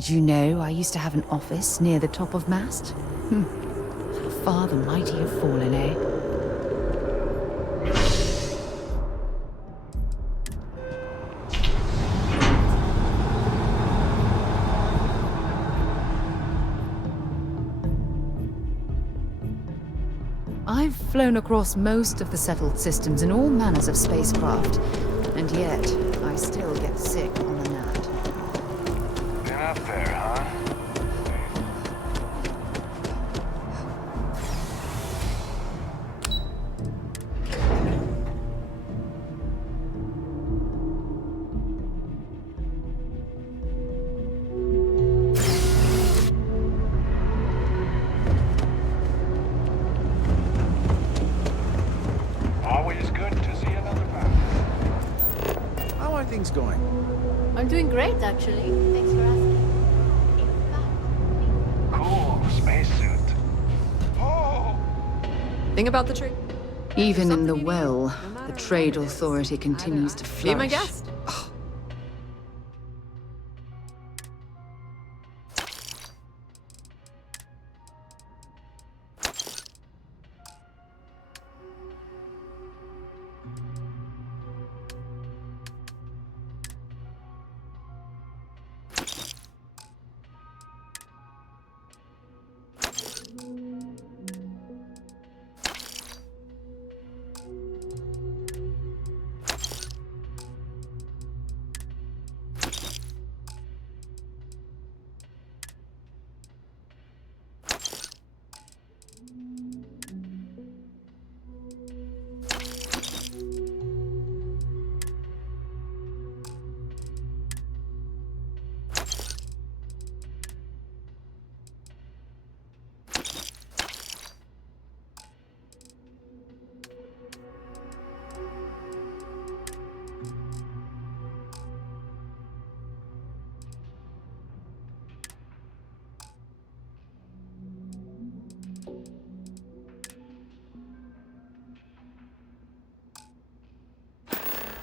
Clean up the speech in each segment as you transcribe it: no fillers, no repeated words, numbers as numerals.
Did you know I used to have an office near the top of mast? How far the mighty have fallen, eh? I've flown across most of the settled systems in all manners of spacecraft, and yet I still get sick on the gnat. Been up there, huh? Always good to see another path. How are things going? I'm doing great, actually. Thanks for asking. Cool spacesuit. Oh! Thing about the tree? Even in the well, the trade authority continues to flourish. Be my guest.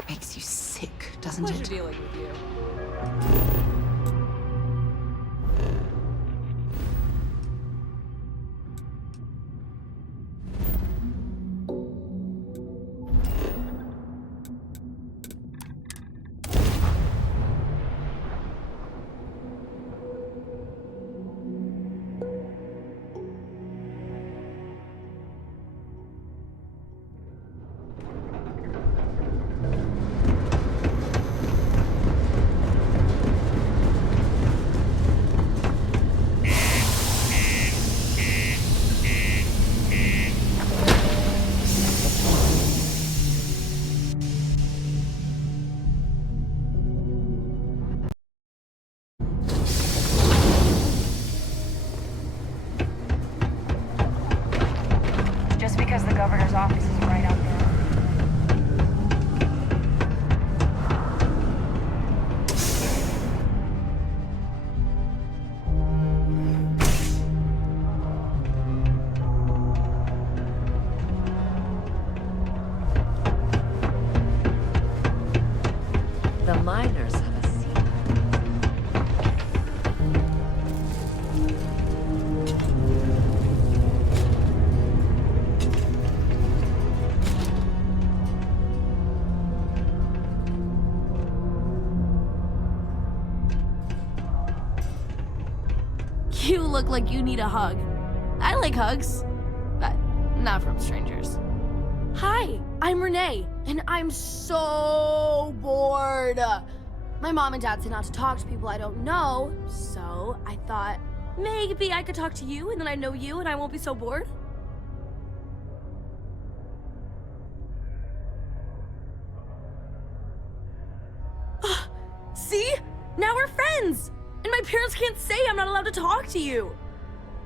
Makes you sick, doesn't Pleasure it? dealing with you. Just because the governor's office is right out there. The miners have a seat. You look like you need a hug. I like hugs, but not from strangers. Hi, I'm Renee, and I'm so bored. My mom and dad say not to talk to people I don't know, so I thought maybe I could talk to you, and then I know you, and I won't be so bored. See? Now we're friends! And my parents can't say I'm not allowed to talk to you.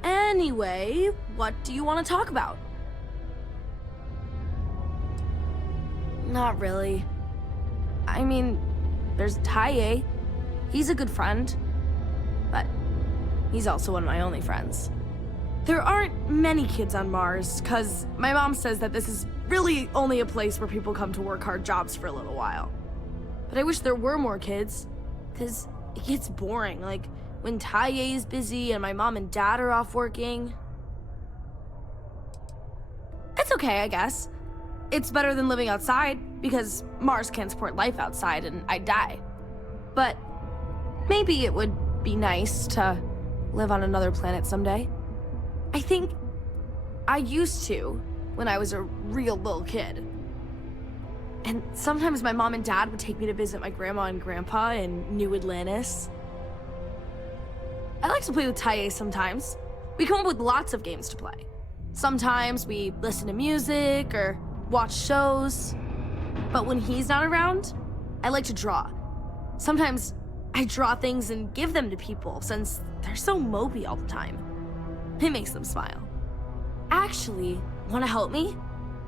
Anyway, what do you want to talk about? Not really. I mean, there's Taye. He's a good friend. But he's also one of my only friends. There aren't many kids on Mars, because my mom says that this is really only a place where people come to work hard jobs for a little while. But I wish there were more kids, because it gets boring. Like, when Taye is busy and my mom and dad are off working. It's okay, I guess. It's better than living outside, because Mars can't support life outside and I'd die. But maybe it would be nice to live on another planet someday. I think I used to when I was a real little kid. And sometimes my mom and dad would take me to visit my grandma and grandpa in New Atlantis. I like to play with Taye sometimes. We come up with lots of games to play. Sometimes we listen to music or watch shows. But when he's not around, I like to draw. Sometimes I draw things and give them to people since they're so mopey all the time. It makes them smile. Actually, wanna help me?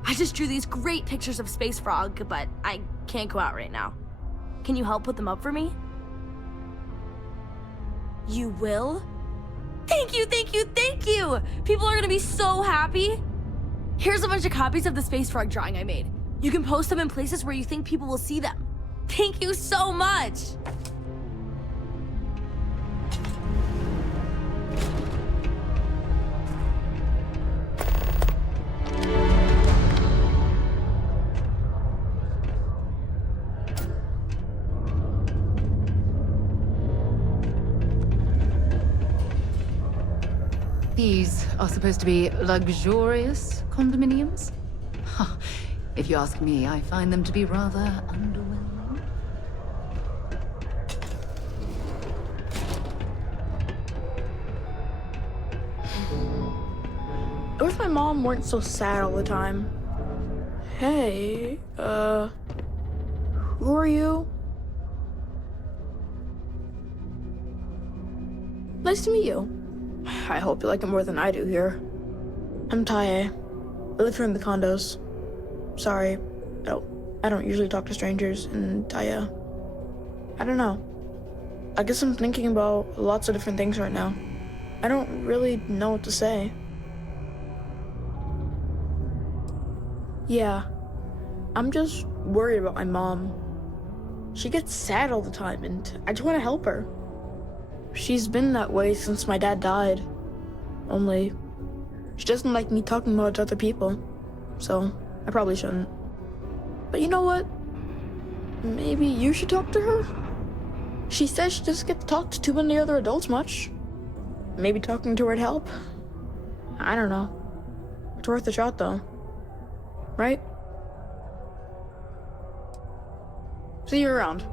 I just drew these great pictures of Space Frog, but I can't go out right now. Can you help put them up for me? You will? Thank you, thank you, thank you! People are gonna be so happy! Here's a bunch of copies of the Space Frog drawing I made. You can post them in places where you think people will see them. Thank you so much! These are supposed to be luxurious condominiums? Huh. If you ask me, I find them to be rather underwhelming. I wish my mom weren't so sad all the time. Hey, who are you? Nice to meet you. I hope you like it more than I do here. I'm Taye. I live here in the condos. Sorry, I don't usually talk to strangers, and I don't know. I guess I'm thinking about lots of different things right now. I don't really know what to say. Yeah, I'm just worried about my mom. She gets sad all the time, and I just want to help her. She's been that way since my dad died. Only, she doesn't like me talking about it to other people, so I probably shouldn't. But you know what? Maybe you should talk to her? She says she doesn't get to talk to too many other adults much. Maybe talking to her would help. I don't know. It's worth a shot though. Right? See you around.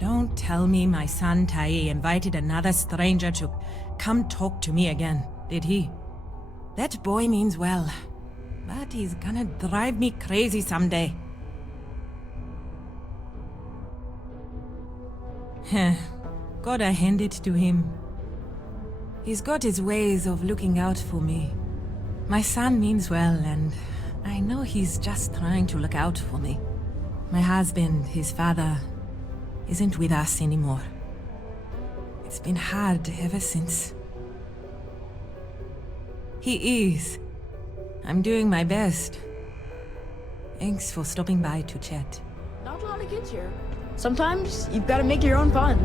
Don't tell me my son Taye invited another stranger to come talk to me again, did he? That boy means well, but he's gonna drive me crazy someday. Gotta hand it to him. He's got his ways of looking out for me. My son means well, and I know he's just trying to look out for me. My husband, his father, isn't with us anymore. It's been hard ever since. He is. I'm doing my best. Thanks for stopping by to chat. Not a lot of kids here. Sometimes you've got to make your own fun.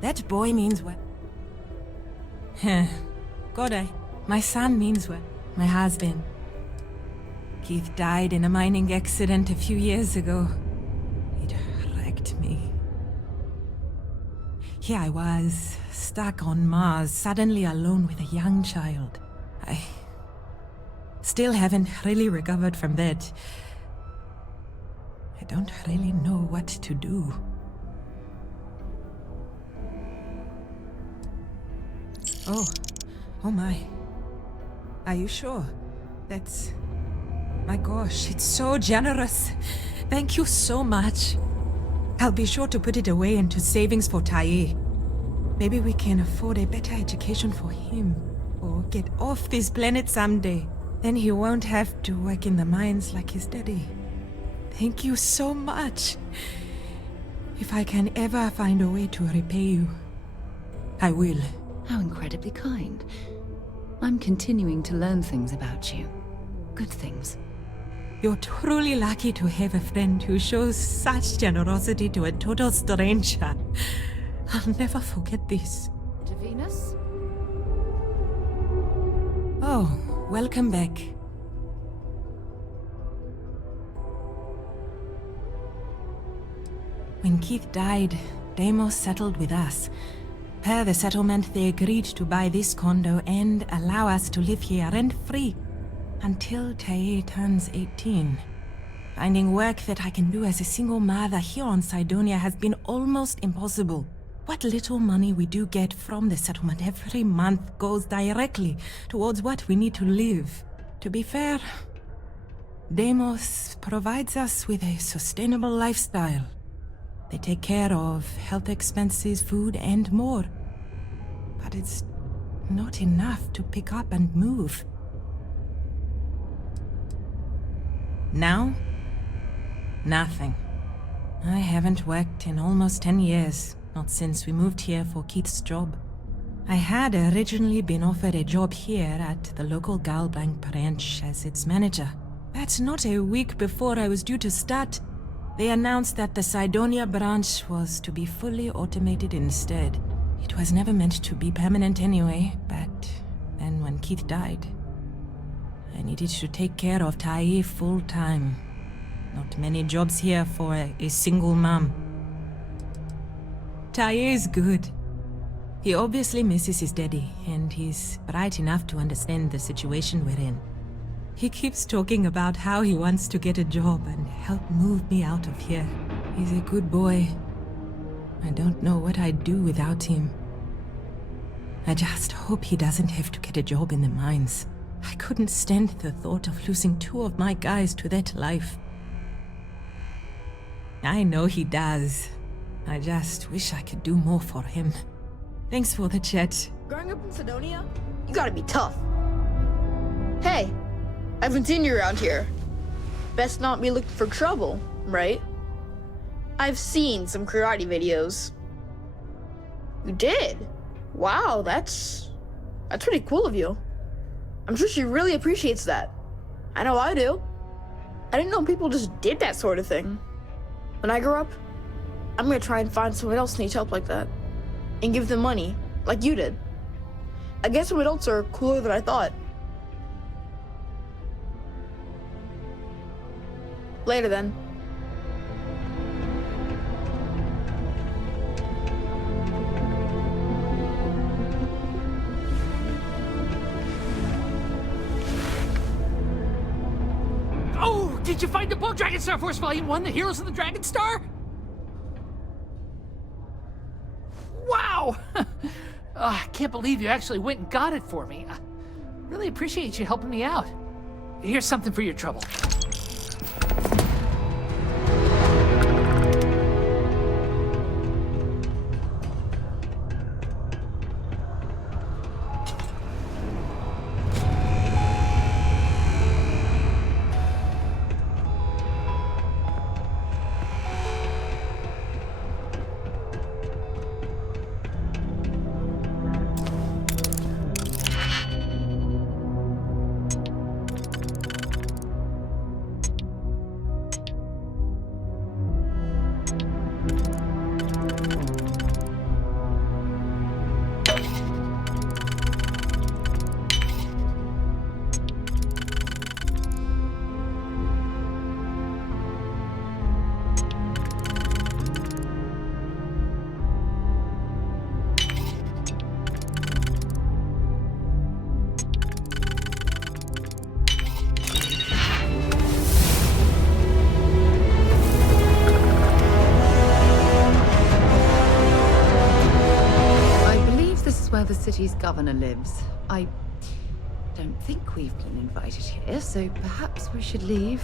That boy means well. My son means well. My husband. Keith died in a mining accident a few years ago. It wrecked me. Here I was, stuck on Mars, suddenly alone with a young child. I still haven't really recovered from that. I don't really know what to do. Oh my. Are you sure? That's... My gosh, it's so generous. Thank you so much. I'll be sure to put it away into savings for Taye. Maybe we can afford a better education for him, or get off this planet someday. Then he won't have to work in the mines like his daddy. Thank you so much. If I can ever find a way to repay you, I will. How incredibly kind. I'm continuing to learn things about you. Good things. You're truly lucky to have a friend who shows such generosity to a total stranger. I'll never forget this. To Venus? Oh, welcome back. When Keith died, Deimos settled with us. Per the settlement, they agreed to buy this condo and allow us to live here rent-free until Tae turns 18. Finding work that I can do as a single mother here on Cydonia has been almost impossible. What little money we do get from the settlement every month goes directly towards what we need to live. To be fair, Deimos provides us with a sustainable lifestyle. They take care of health expenses, food, and more. But it's not enough to pick up and move. Now? Nothing. I haven't worked in almost 10 years, not since we moved here for Keith's job. I had originally been offered a job here at the local Galbank branch as its manager. That's not a week before I was due to start. They announced that the Cydonia branch was to be fully automated instead. It was never meant to be permanent anyway, but then when Keith died, I needed to take care of Tae full-time. Not many jobs here for a single mom. Tae is good. He obviously misses his daddy, and he's bright enough to understand the situation we're in. He keeps talking about how he wants to get a job and help move me out of here. He's a good boy. I don't know what I'd do without him. I just hope he doesn't have to get a job in the mines. I couldn't stand the thought of losing 2 of my guys to that life. I know he does. I just wish I could do more for him. Thanks for the chat. Growing up in Cydonia, you gotta be tough. Hey, I haven't seen you around here. Best not be looking for trouble, right? I've seen some karate videos. You did? Wow, that's pretty cool of you. I'm sure she really appreciates that. I know I do. I didn't know people just did that sort of thing. When I grow up, I'm gonna try and find someone else who needs help like that. And give them money, like you did. I guess some adults are cooler than I thought. Later then. Oh, did you find the book Dragon Star Force Volume 1, The Heroes of the Dragon Star? Wow! I can't believe you actually went and got it for me. I really appreciate you helping me out. Here's something for your trouble. The city's governor lives. I don't think we've been invited here, so perhaps we should leave.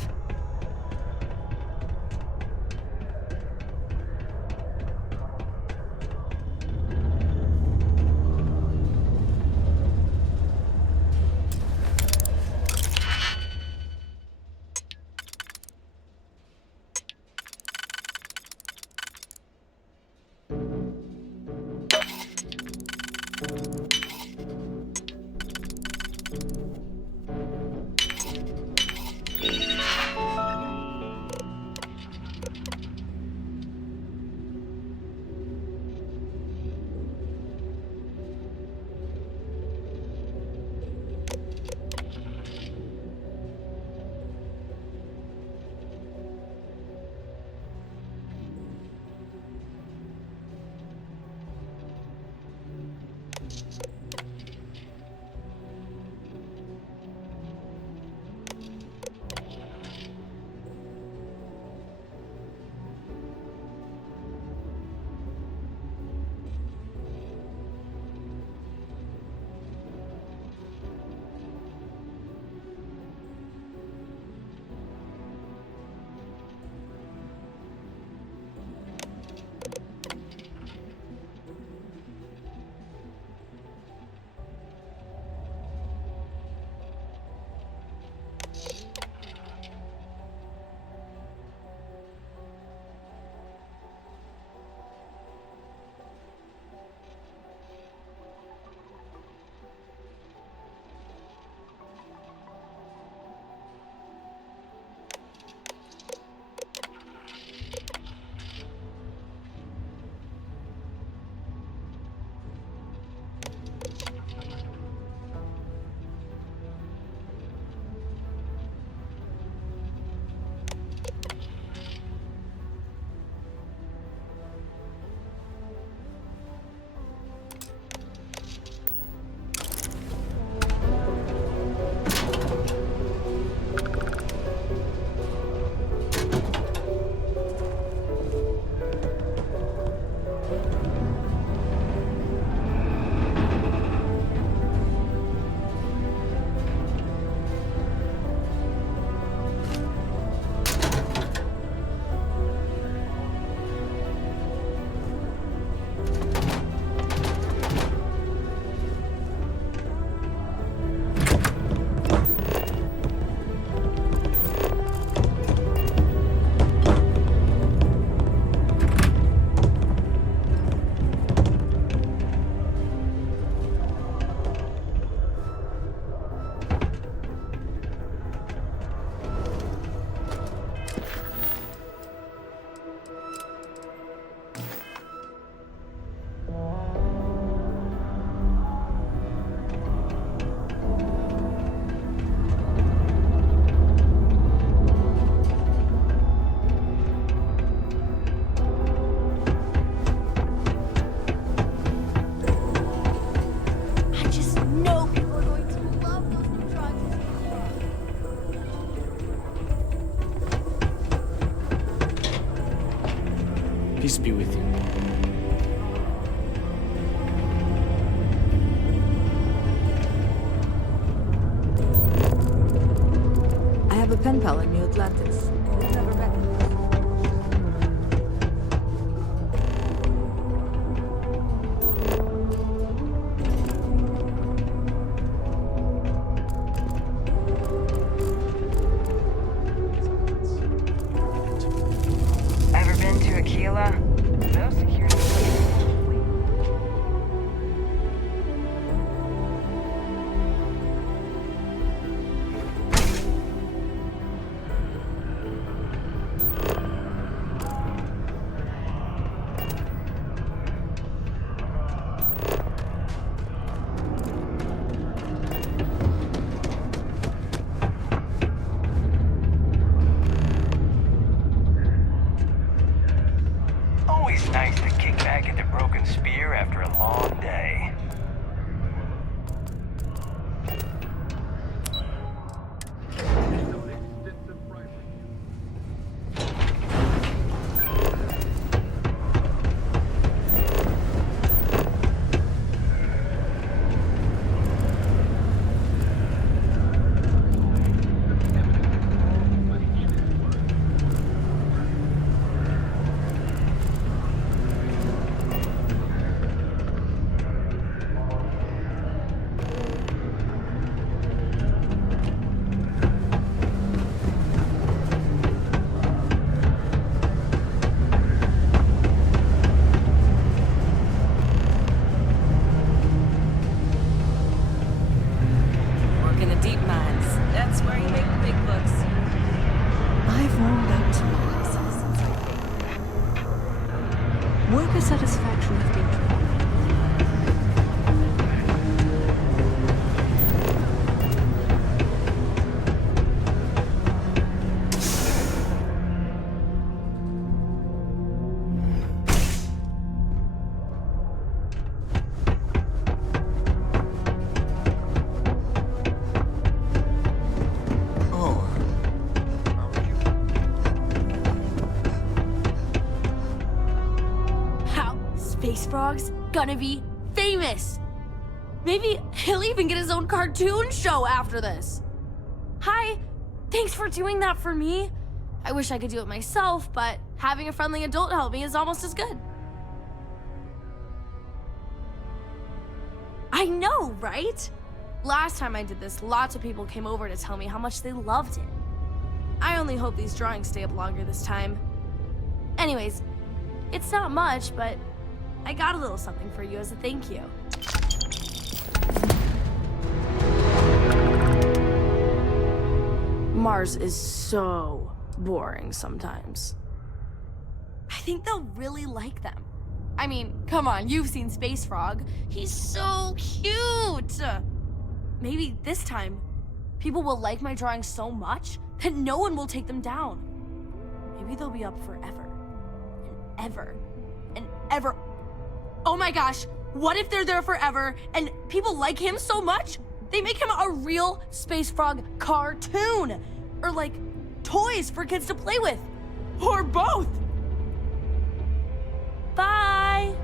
Peace be with you. I have a pen pal in New Atlantis. Never met him. Ever been to Aquila? Those security Always nice to kick back at the broken spear after a long day. Work in the deep mines. That's where you make the big bucks. I've warmed up to Mars since I came here. Worker satisfaction has been dropped. How Space Frog's gonna be famous. Maybe he'll even get his own cartoon show after this. Hi, thanks for doing that for me. I wish I could do it myself, but having a friendly adult help me is almost as good. I know, right? Last time I did this, lots of people came over to tell me how much they loved it. I only hope these drawings stay up longer this time. Anyways, it's not much, but I got a little something for you as a thank you. Mars is so boring sometimes. I think they'll really like them. I mean, come on, you've seen Space Frog. He's so cute! Maybe this time, people will like my drawings so much that no one will take them down. Maybe they'll be up forever, and ever, and ever. Oh my gosh, what if they're there forever and people like him so much, they make him a real Space Frog cartoon? Or like, toys for kids to play with. Or both. Bye!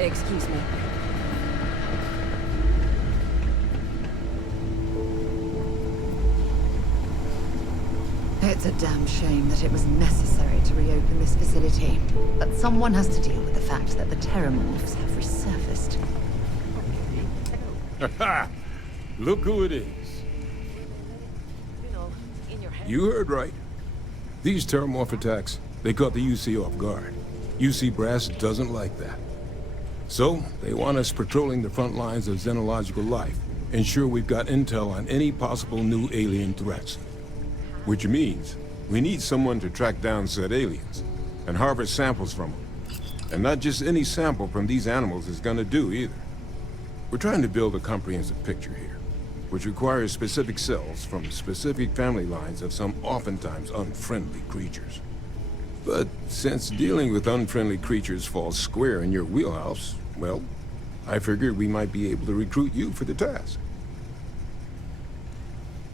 Excuse me. It's a damn shame that it was necessary to reopen this facility. But someone has to deal with the fact that the Terramorphs have resurfaced. Look who it is. You heard right. These Terramorph attacks, they caught the UC off guard. UC Brass doesn't like that. So, they want us patrolling the front lines of xenological life, ensure we've got intel on any possible new alien threats. Which means, we need someone to track down said aliens, and harvest samples from them. And not just any sample from these animals is gonna do either. We're trying to build a comprehensive picture here, which requires specific cells from specific family lines of some oftentimes unfriendly creatures. But since dealing with unfriendly creatures falls square in your wheelhouse, well, I figured we might be able to recruit you for the task.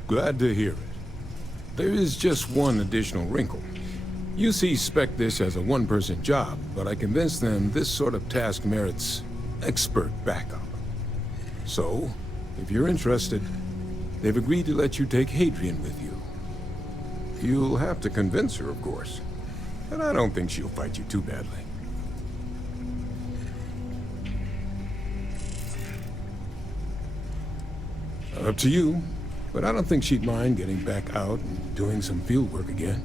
Glad to hear it. There is just one additional wrinkle. UC spec this as a one-person job, but I convinced them this sort of task merits expert backup. So, if you're interested, they've agreed to let you take Hadrian with you. You'll have to convince her, of course. And I don't think she'll fight you too badly. Up to you, but I don't think she'd mind getting back out and doing some field work again.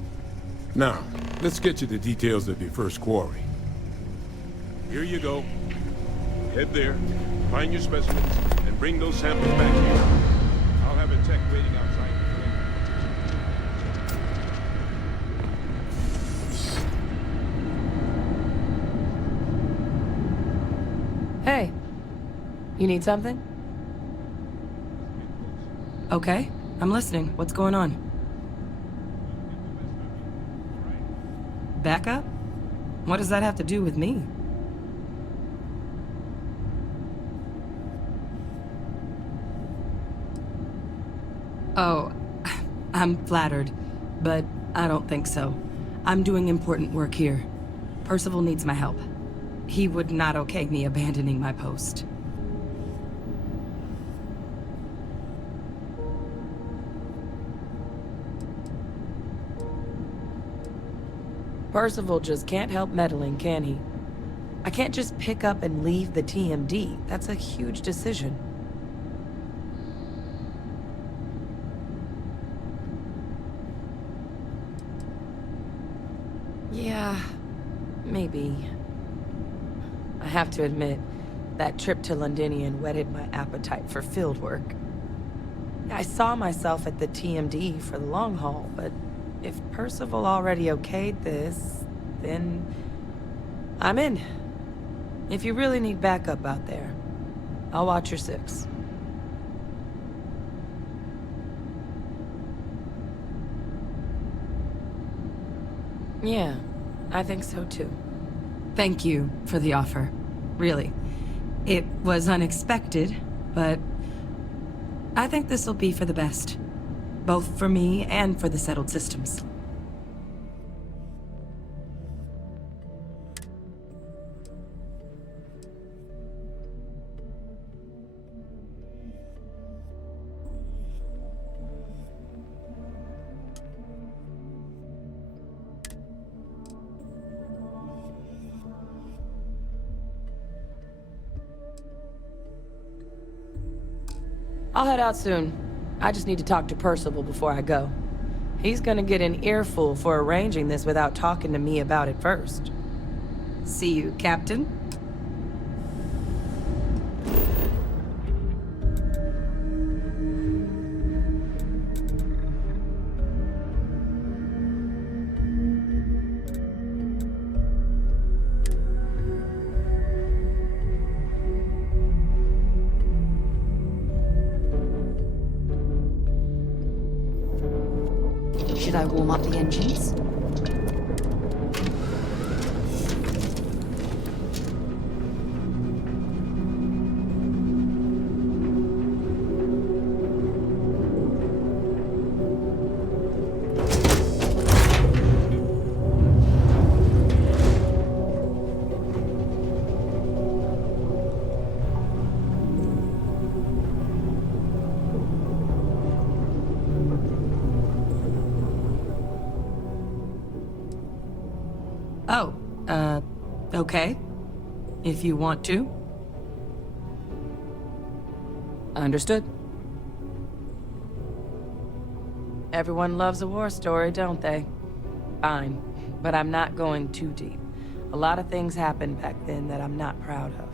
Now, let's get you the details of your first quarry. Here you go. Head there, find your specimens, and bring those samples back here. I'll have a tech waiting outside. Hey, you need something? Okay, I'm listening. What's going on? Backup? What does that have to do with me? Oh, I'm flattered, but I don't think so. I'm doing important work here. Percival needs my help. He would not okay me abandoning my post. Percival just can't help meddling, can he? I can't just pick up and leave the TMD. That's a huge decision. Yeah, maybe. I have to admit, that trip to Londinium whetted my appetite for field work. I saw myself at the TMD for the long haul, but if Percival already okayed this, then I'm in. If you really need backup out there, I'll watch your six. Yeah, I think so too. Thank you for the offer. Really. It was unexpected, but I think this will be for the best. Both for me and for the settled systems. I'll head out soon. I just need to talk to Percival before I go. He's gonna get an earful for arranging this without talking to me about it first. See you, Captain. Should I warm up the engines? Okay. If you want to. Understood. Everyone loves a war story, don't they? Fine, but I'm not going too deep. A lot of things happened back then that I'm not proud of.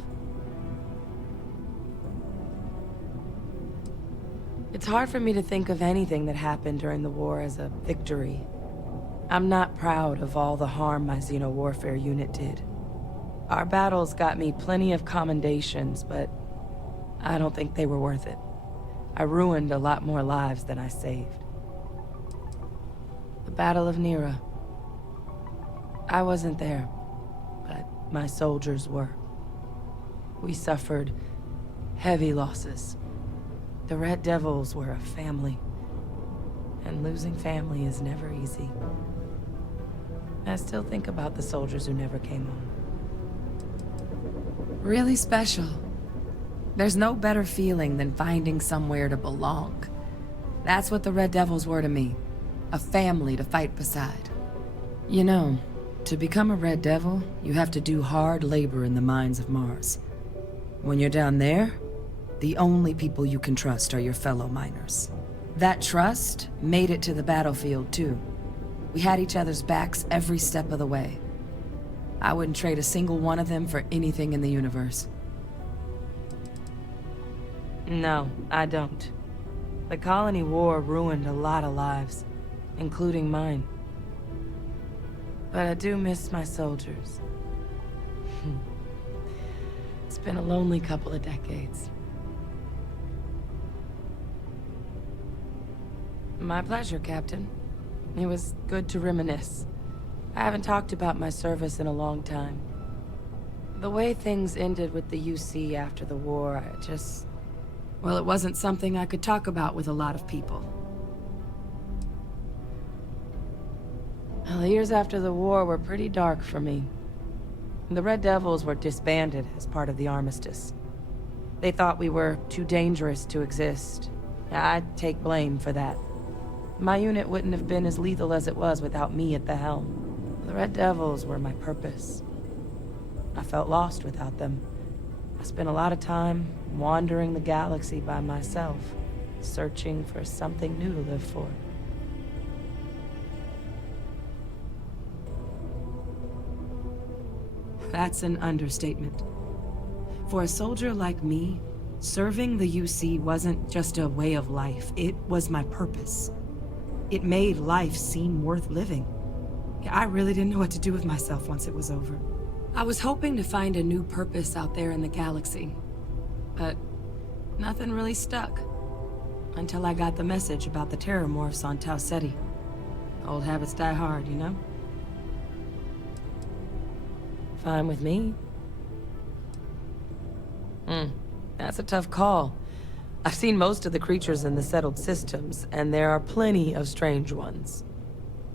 It's hard for me to think of anything that happened during the war as a victory. I'm not proud of all the harm my xeno-warfare unit did. Our battles got me plenty of commendations, but I don't think they were worth it. I ruined a lot more lives than I saved. The Battle of Nera. I wasn't there, but my soldiers were. We suffered heavy losses. The Red Devils were a family, and losing family is never easy. I still think about the soldiers who never came home. Really special. There's no better feeling than finding somewhere to belong. That's what the Red Devils were to me. A family to fight beside. You know, to become a Red Devil, you have to do hard labor in the mines of Mars. When you're down there, the only people you can trust are your fellow miners. That trust made it to the battlefield, too. We had each other's backs every step of the way. I wouldn't trade a single one of them for anything in the universe. No, I don't. The Colony War ruined a lot of lives, including mine. But I do miss my soldiers. It's been a lonely couple of decades. My pleasure, Captain. It was good to reminisce. I haven't talked about my service in a long time. The way things ended with the UC after the war, well, it wasn't something I could talk about with a lot of people. Well, the years after the war were pretty dark for me. The Red Devils were disbanded as part of the armistice. They thought we were too dangerous to exist. I take blame for that. My unit wouldn't have been as lethal as it was without me at the helm. The Red Devils were my purpose. I felt lost without them. I spent a lot of time wandering the galaxy by myself, searching for something new to live for. That's an understatement. For a soldier like me, serving the UC wasn't just a way of life, it was my purpose. It made life seem worth living. I really didn't know what to do with myself once it was over. I was hoping to find a new purpose out there in the galaxy, but nothing really stuck. Until I got the message about the terramorphs on Tau Ceti. Old habits die hard, you know? Fine with me. That's a tough call. I've seen most of the creatures in the settled systems, and there are plenty of strange ones.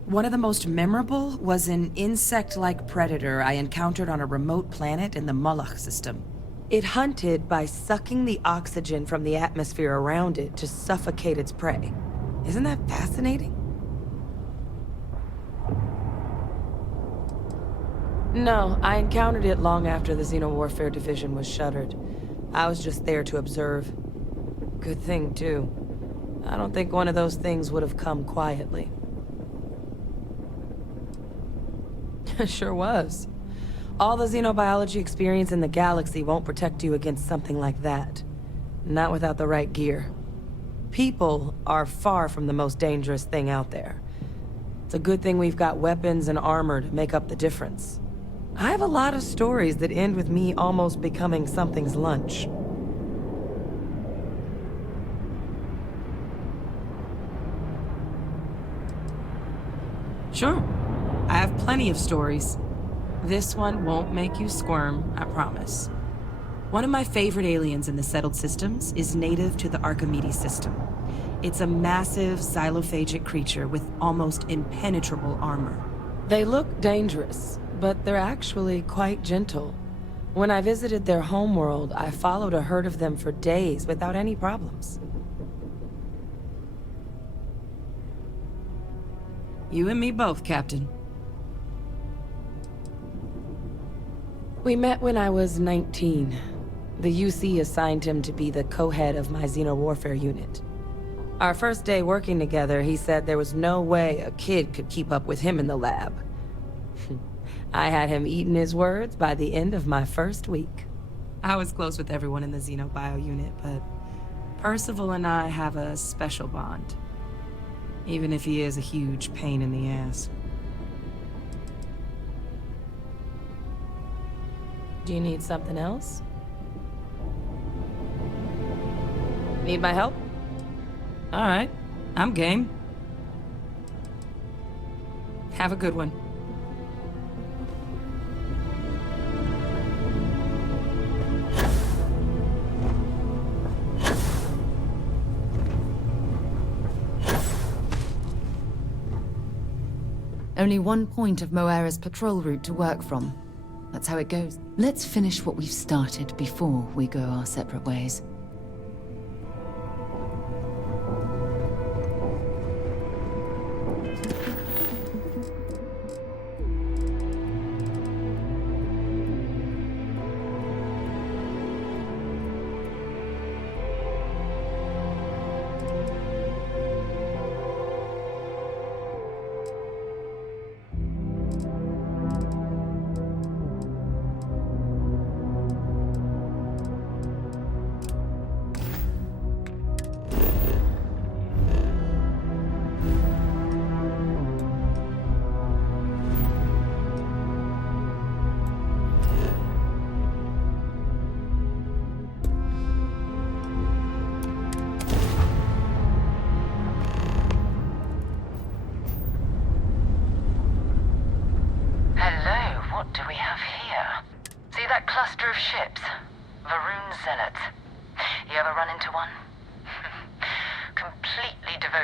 One of the most memorable was an insect-like predator I encountered on a remote planet in the Moloch system. It hunted by sucking the oxygen from the atmosphere around it to suffocate its prey. Isn't that fascinating? No, I encountered it long after the Xeno-Warfare Division was shuttered. I was just there to observe. Good thing, too. I don't think one of those things would have come quietly. Sure was. All the xenobiology experience in the galaxy won't protect you against something like that. Not without the right gear. People are far from the most dangerous thing out there. It's a good thing we've got weapons and armor to make up the difference. I have a lot of stories that end with me almost becoming something's lunch. Sure. I have plenty of stories. This one won't make you squirm, I promise. One of my favorite aliens in the settled systems is native to the Archimedes system. It's a massive xylophagic creature with almost impenetrable armor. They look dangerous, but they're actually quite gentle. When I visited their homeworld, I followed a herd of them for days without any problems. You and me both, Captain. We met when I was 19. The UC assigned him to be the co-head of my xeno-warfare unit. Our first day working together, he said there was no way a kid could keep up with him in the lab. I had him eating his words by the end of my first week. I was close with everyone in the xenobio unit, but Percival and I have a special bond. Even if he is a huge pain in the ass. Do you need something else? Need my help? All right, I'm game. Have a good one. Only one point of Moira's patrol route to work from. That's how it goes. Let's finish what we've started before we go our separate ways.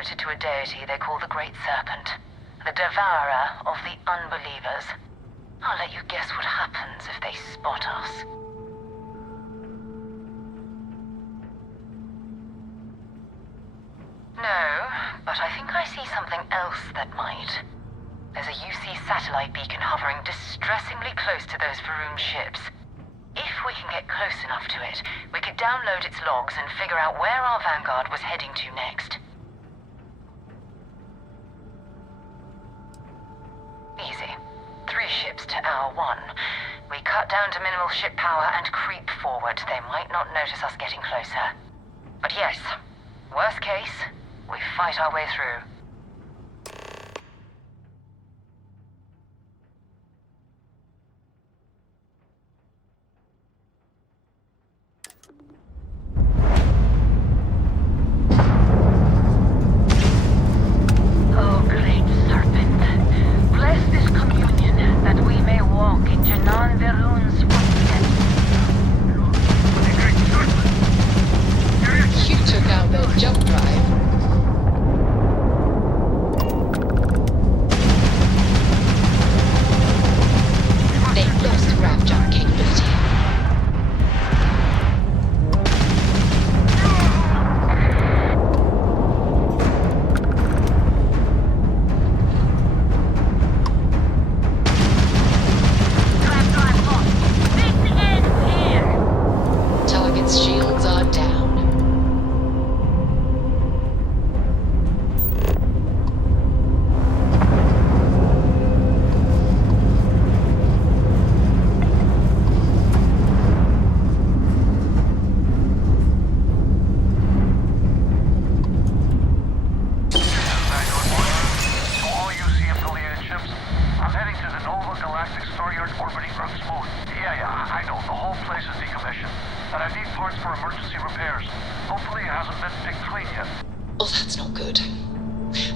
To a deity they call the Great Serpent, the devourer of the unbelievers. I'll let you guess what happens if they spot us. No, but I think I see something else that might. There's a UC satellite beacon hovering distressingly close to those Faroon ships. If we can get close enough to it, we could download its logs and figure out where our vanguard was heading to next. Easy. 3 ships to our 1. We cut down to minimal ship power and creep forward. They might not notice us getting closer. But yes, worst case, we fight our way through.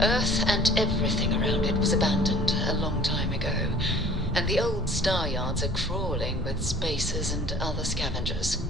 Earth and everything around it was abandoned a long time ago, and the old star yards are crawling with spacers and other scavengers.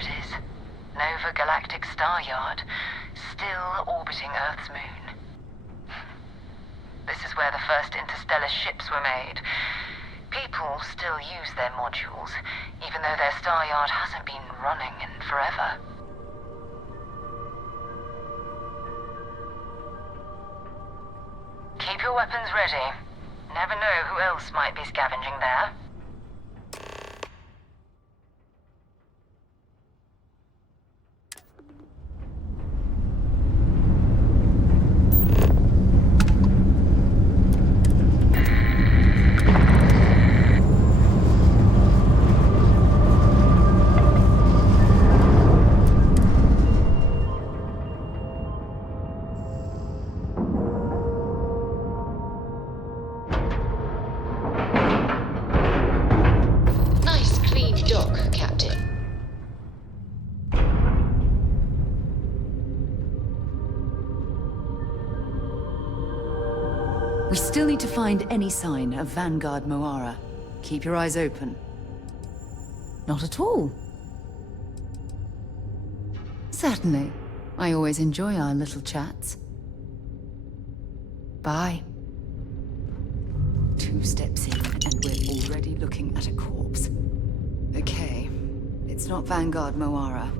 it is. Nova Galactic Star Yard, still orbiting Earth's moon. This is where the first interstellar ships were made. People still use their modules, even though their star yard hasn't been running in forever. Keep your weapons ready. Never know who else might be scavenging there. We still need to find any sign of Vanguard Moara. Keep your eyes open. Not at all. Certainly. I always enjoy our little chats. Bye. 2 steps in, and we're already looking at a corpse. Okay. It's not Vanguard Moara.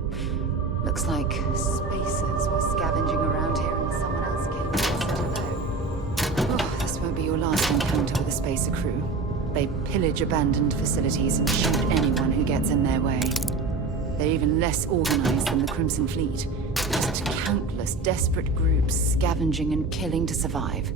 Looks like spacers were scavenging around here and someone else came and said hello. Oh, this won't be your last encounter with a spacer crew. They pillage abandoned facilities and shoot anyone who gets in their way. They're even less organized than the Crimson Fleet. Just countless desperate groups scavenging and killing to survive.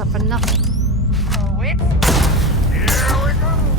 up for nothing. Oh, it's... Here we go!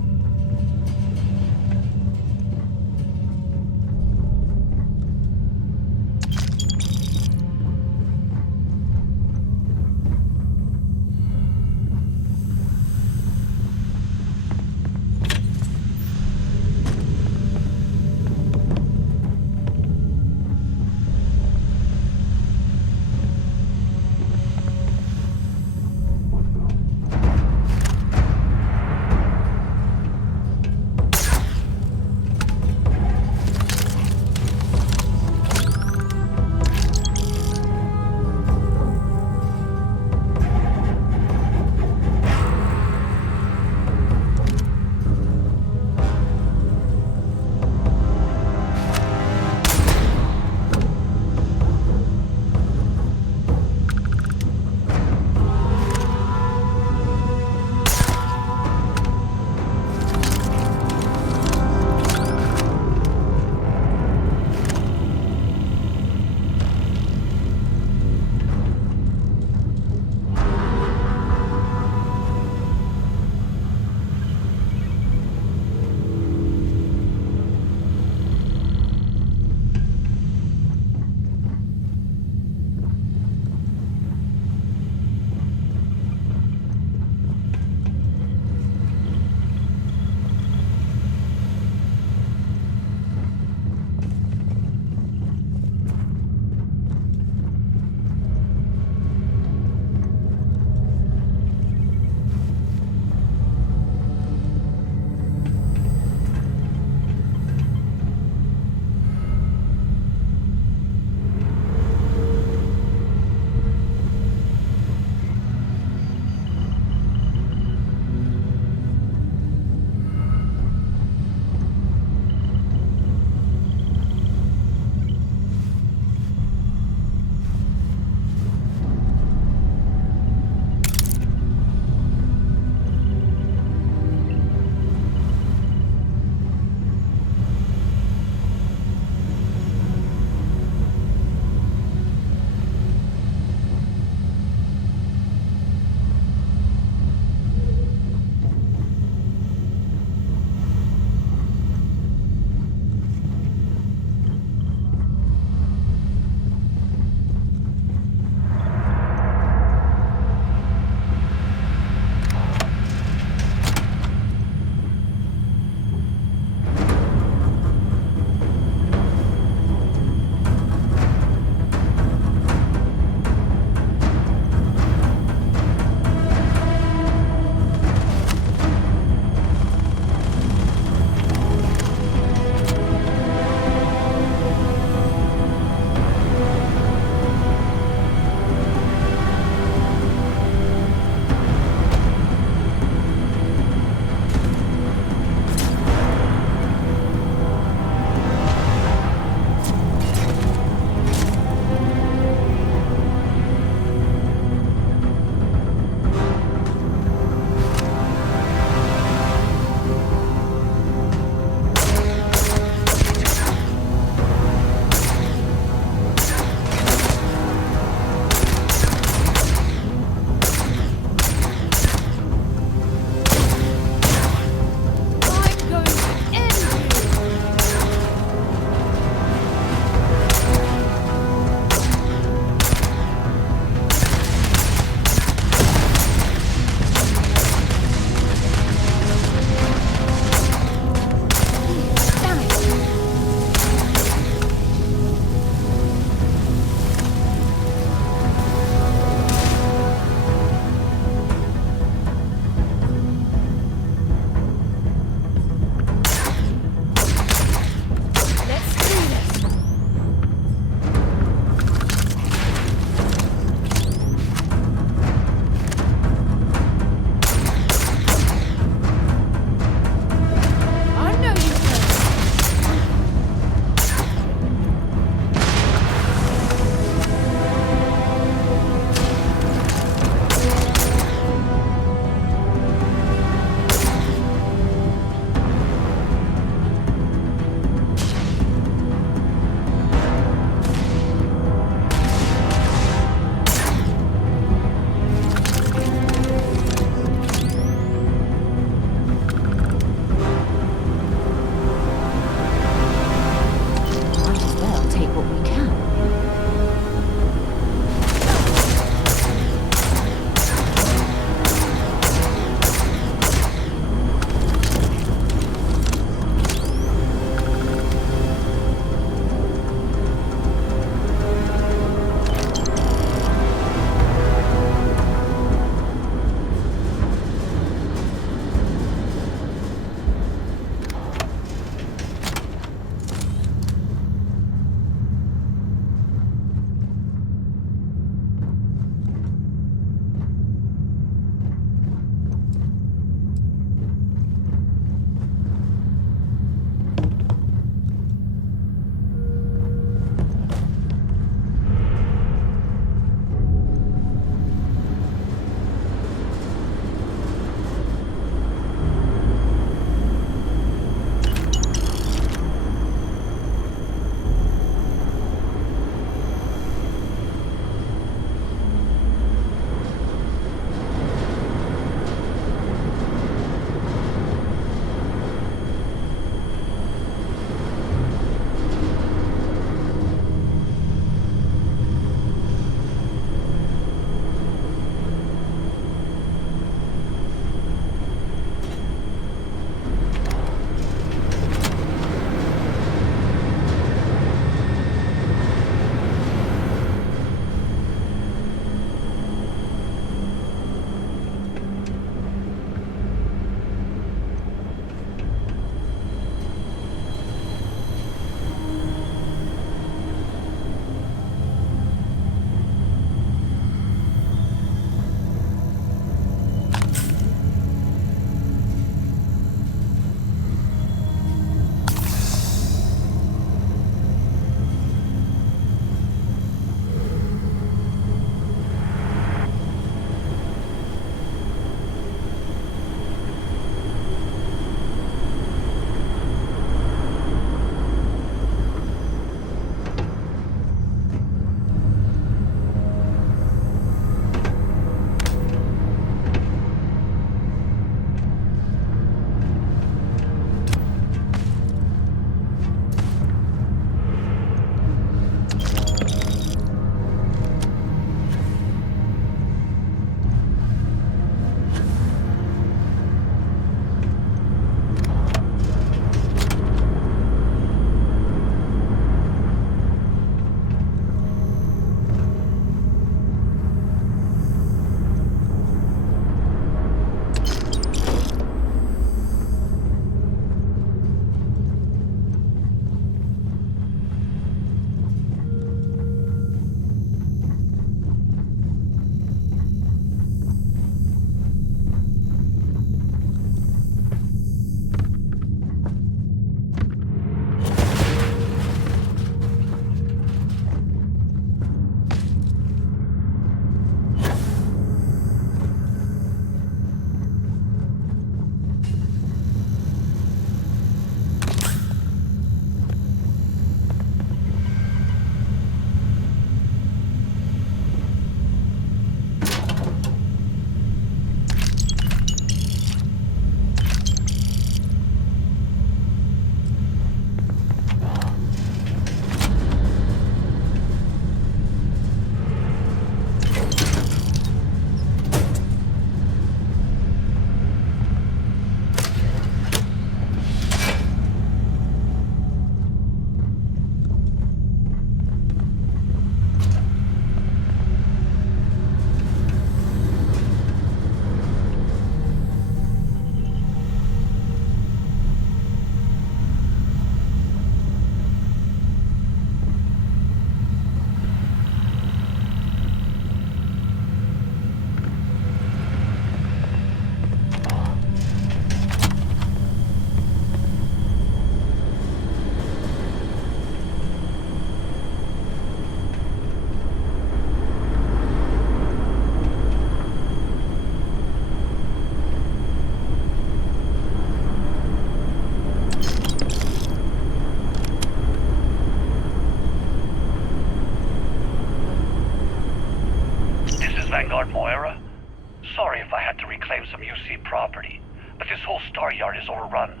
some UC property, but this whole star yard is overrun.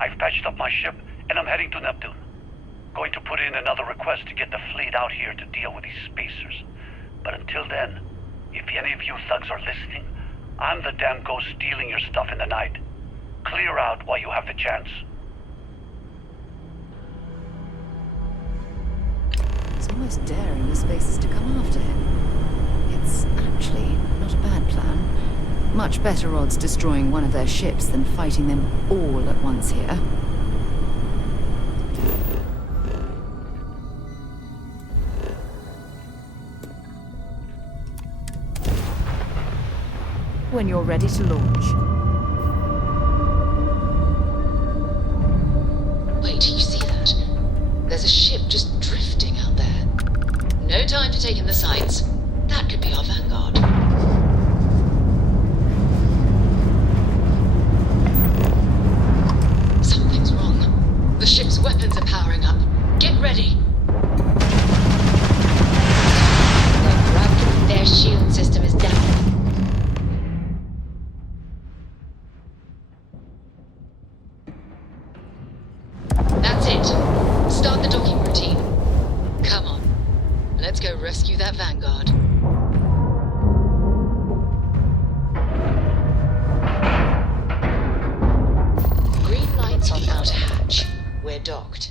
I've patched up my ship, and I'm heading to Neptune. Going to put in another request to get the fleet out here to deal with these spacers. But until then, if any of you thugs are listening, I'm the damn ghost stealing your stuff in the night. Clear out while you have the chance. It's almost daring the spacers to come after him. It's actually not a bad plan. Much better odds destroying one of their ships than fighting them all at once here. When you're ready to launch. Wait, you see that? There's a ship just drifting out there. No time to take in the sights. That could be our vanguard. Something's wrong. The ship's weapons are powering up. Get ready. Their shield system is down. That's it. Start the docking routine. Come on. Let's go rescue that vanguard. Green lights on outer hatch. We're docked.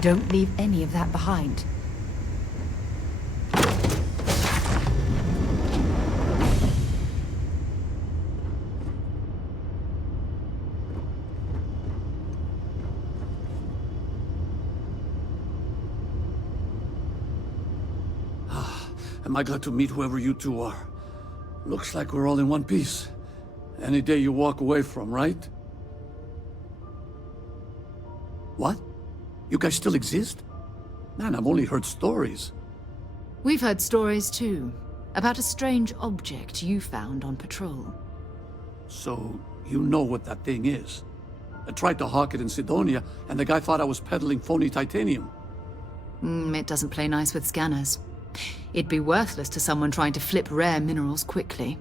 Don't leave any of that behind. Am I glad to meet whoever you two are. Looks like we're all in one piece. Any day you walk away from, right? What? You guys still exist? Man, I've only heard stories. We've heard stories too, about a strange object you found on patrol. So, you know what that thing is? I tried to hawk it in Sidonia, and the guy thought I was peddling phony titanium. It doesn't play nice with scanners. It'd be worthless to someone trying to flip rare minerals quickly.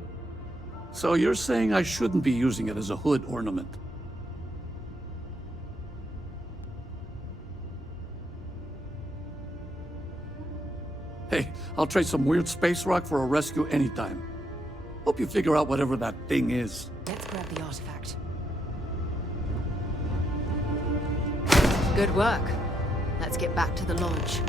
So you're saying I shouldn't be using it as a hood ornament? Hey, I'll trade some weird space rock for a rescue anytime. Hope you figure out whatever that thing is. Let's grab the artifact. Good work. Let's get back to the lodge.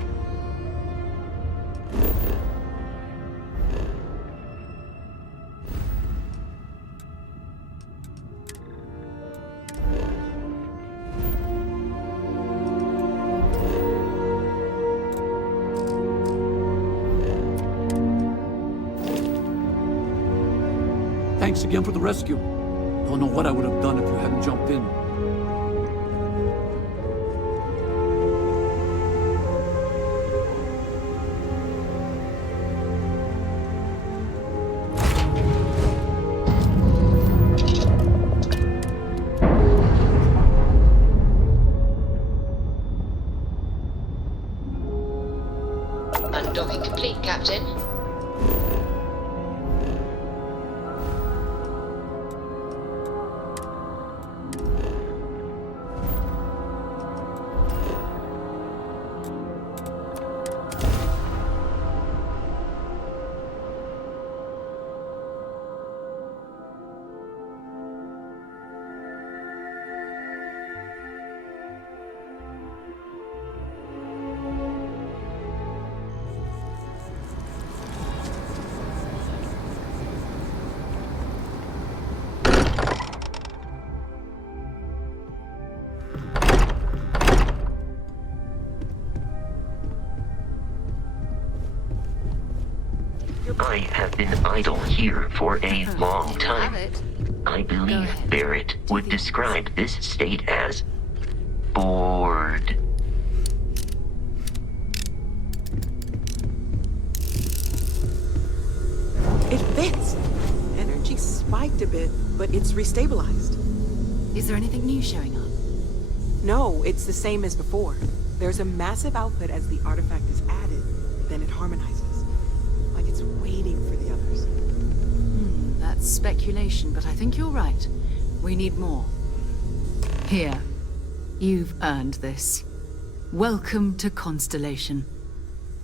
Thanks again for the rescue. Don't know what I would have done if you hadn't jumped in. have been idle here for a long time. Have it. I Go believe ahead. Barrett would describe this state as bored. It fits. Energy spiked a bit, but it's restabilized. Is there anything new showing up? No, it's the same as before. There's a massive output as the artifact is added, then it harmonizes. Like it's waiting for the others. That's speculation, but I think you're right. We need more. Here. You've earned this. Welcome to Constellation.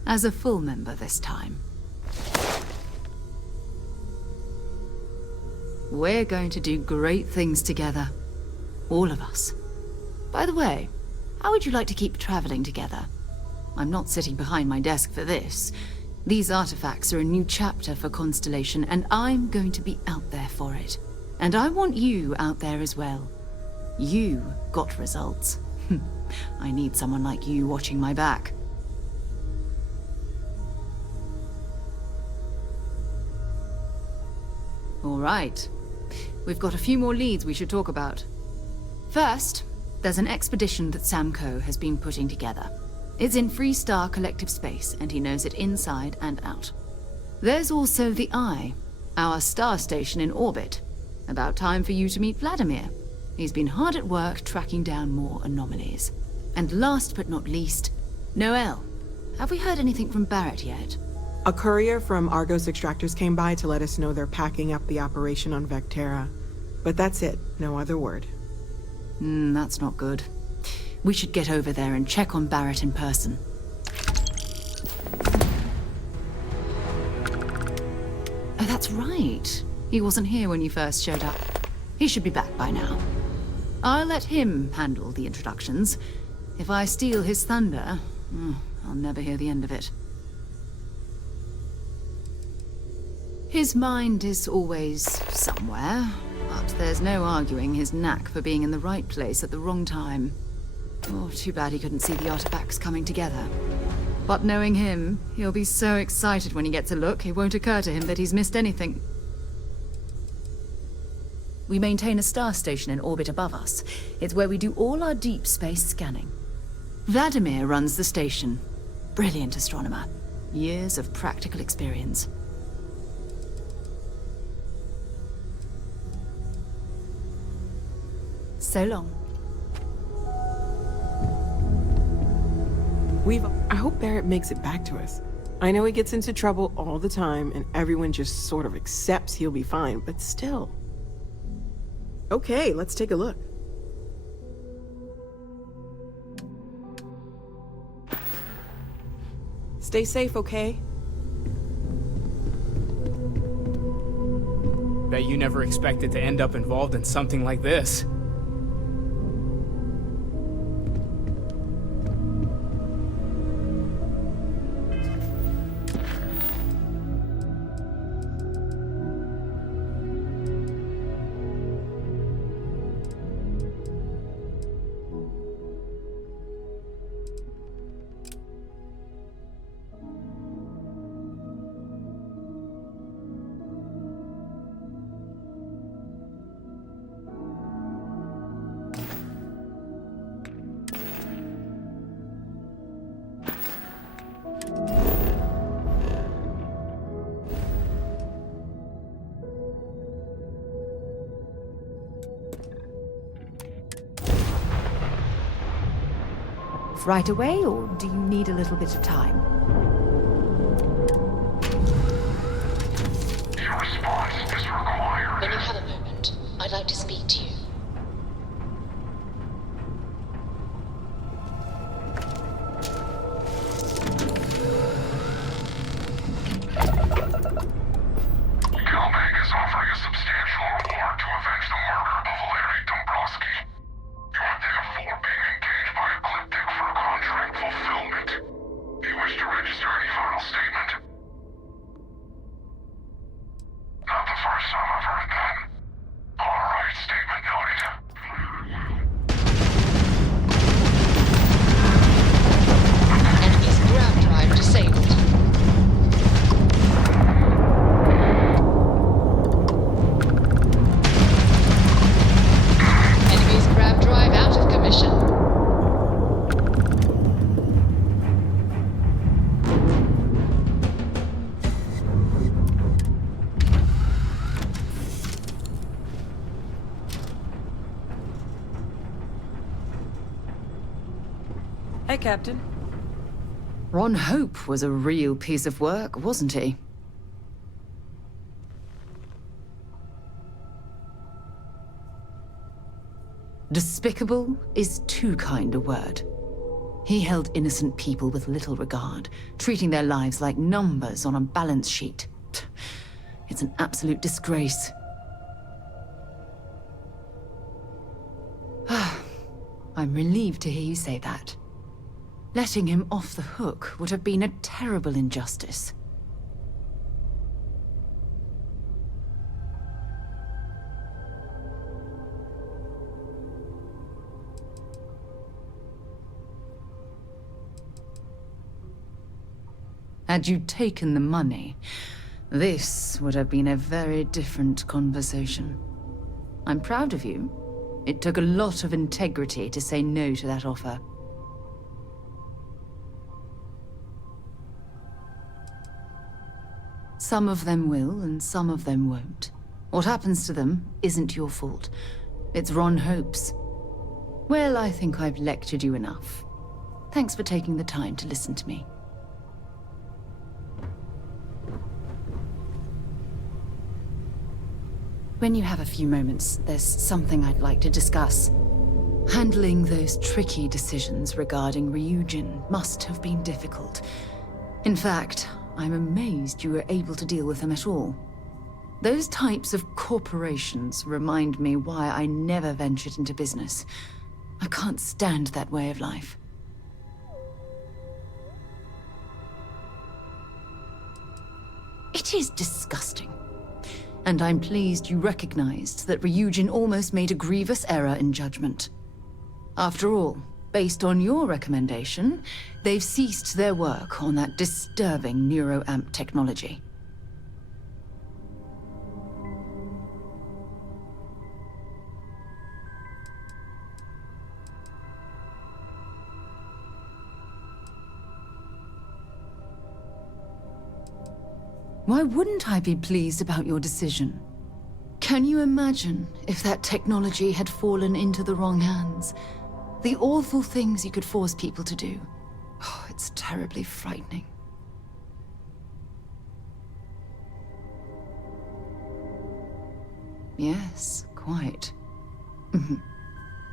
As a full member this time. We're going to do great things together. All of us. By the way, how would you like to keep traveling together? I'm not sitting behind my desk for this. These artifacts are a new chapter for Constellation, and I'm going to be out there for it. And I want you out there as well. You got results. I need someone like you watching my back. All right. We've got a few more leads we should talk about. First, there's an expedition that Samco has been putting together. It's in Freestar Collective Space, and he knows it inside and out. There's also the Eye, our star station in orbit. About time for you to meet Vladimir. He's been hard at work tracking down more anomalies. And last but not least, Noel. Have we heard anything from Barrett yet? A courier from Argos Extractors came by to let us know they're packing up the operation on Vectera. But that's it, no other word. That's not good. We should get over there and check on Barrett in person. Oh, that's right. He wasn't here when you first showed up. He should be back by now. I'll let him handle the introductions. If I steal his thunder, I'll never hear the end of it. His mind is always somewhere, but there's no arguing his knack for being in the right place at the wrong time. Oh, too bad he couldn't see the artifacts coming together. But knowing him, he'll be so excited when he gets a look, it won't occur to him that he's missed anything. We maintain a star station in orbit above us. It's where we do all our deep space scanning. Vladimir runs the station. Brilliant astronomer. Years of practical experience. So long. I hope Barrett makes it back to us. I know he gets into trouble all the time, and everyone just sort of accepts he'll be fine, but still. Okay, let's take a look. Stay safe, okay? Bet you never expected to end up involved in something like this. Right away, or do you need a little bit of time? Your response is required. When you have a moment, I'd like to speak to you. Gilbig is offering a substantial reward to avenge the murder of Larry Dombrowski. You are therefore being engaged by Ecliptic for contract fulfillment. Do you wish to register any final statement? Not the first time I've heard that. Alright, statement noted. Enemy's ground drive disabled. Aye, Captain. Ron Hope was a real piece of work, wasn't he? Despicable is too kind a word. He held innocent people with little regard, treating their lives like numbers on a balance sheet. It's an absolute disgrace. I'm relieved to hear you say that. Letting him off the hook would have been a terrible injustice. Had you taken the money, this would have been a very different conversation. I'm proud of you. It took a lot of integrity to say no to that offer. Some of them will, and some of them won't. What happens to them isn't your fault. It's Ron Hope's. Well, I think I've lectured you enough. Thanks for taking the time to listen to me. When you have a few moments, there's something I'd like to discuss. Handling those tricky decisions regarding Ryujin must have been difficult. In fact, I'm amazed you were able to deal with them at all. Those types of corporations remind me why I never ventured into business. I can't stand that way of life. It is disgusting. And I'm pleased you recognized that Ryujin almost made a grievous error in judgment. After all, based on your recommendation, they've ceased their work on that disturbing neuroamp technology. Why wouldn't I be pleased about your decision? Can you imagine if that technology had fallen into the wrong hands? The awful things you could force people to do. Oh, it's terribly frightening. Yes, quite.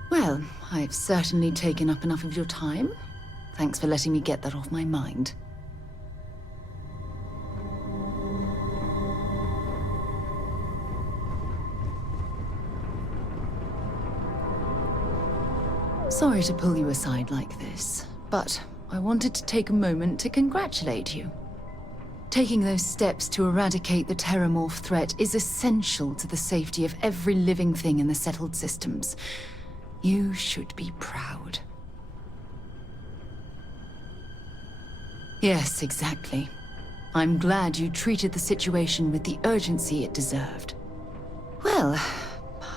Well, I've certainly taken up enough of your time. Thanks for letting me get that off my mind. Sorry to pull you aside like this, but I wanted to take a moment to congratulate you. Taking those steps to eradicate the Terramorph threat is essential to the safety of every living thing in the settled systems. You should be proud. Yes, exactly. I'm glad you treated the situation with the urgency it deserved. Well,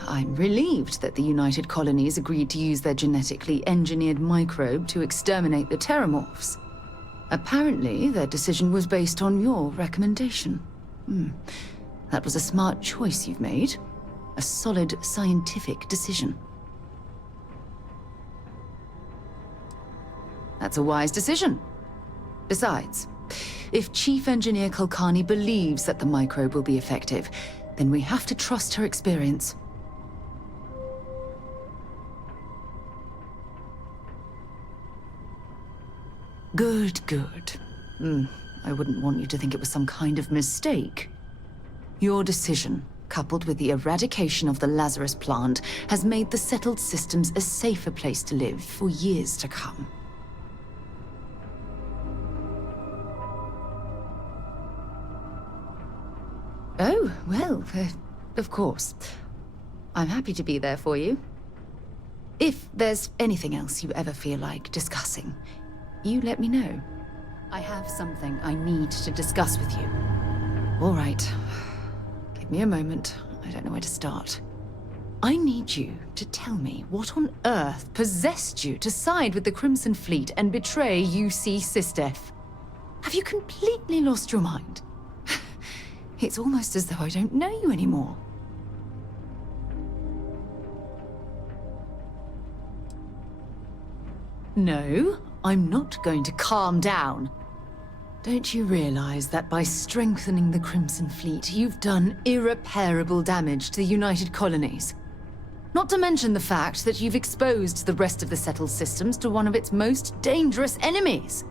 I'm relieved that the United Colonies agreed to use their genetically engineered microbe to exterminate the Terramorphs. Apparently, their decision was based on your recommendation. That was a smart choice you've made. A solid scientific decision. That's a wise decision. Besides, if Chief Engineer Kulkarni believes that the microbe will be effective, then we have to trust her experience. Good, good. I wouldn't want you to think it was some kind of mistake. Your decision, coupled with the eradication of the Lazarus plant, has made the settled systems a safer place to live for years to come. Oh, well, of course. I'm happy to be there for you. If there's anything else you ever feel like discussing, you let me know. I have something I need to discuss with you. All right. Give me a moment. I don't know where to start. I need you to tell me what on earth possessed you to side with the Crimson Fleet and betray UC Sistef. Have you completely lost your mind? It's almost as though I don't know you anymore. No, I'm not going to calm down. Don't you realize that by strengthening the Crimson Fleet, you've done irreparable damage to the United Colonies? Not to mention the fact that you've exposed the rest of the settled systems to one of its most dangerous enemies.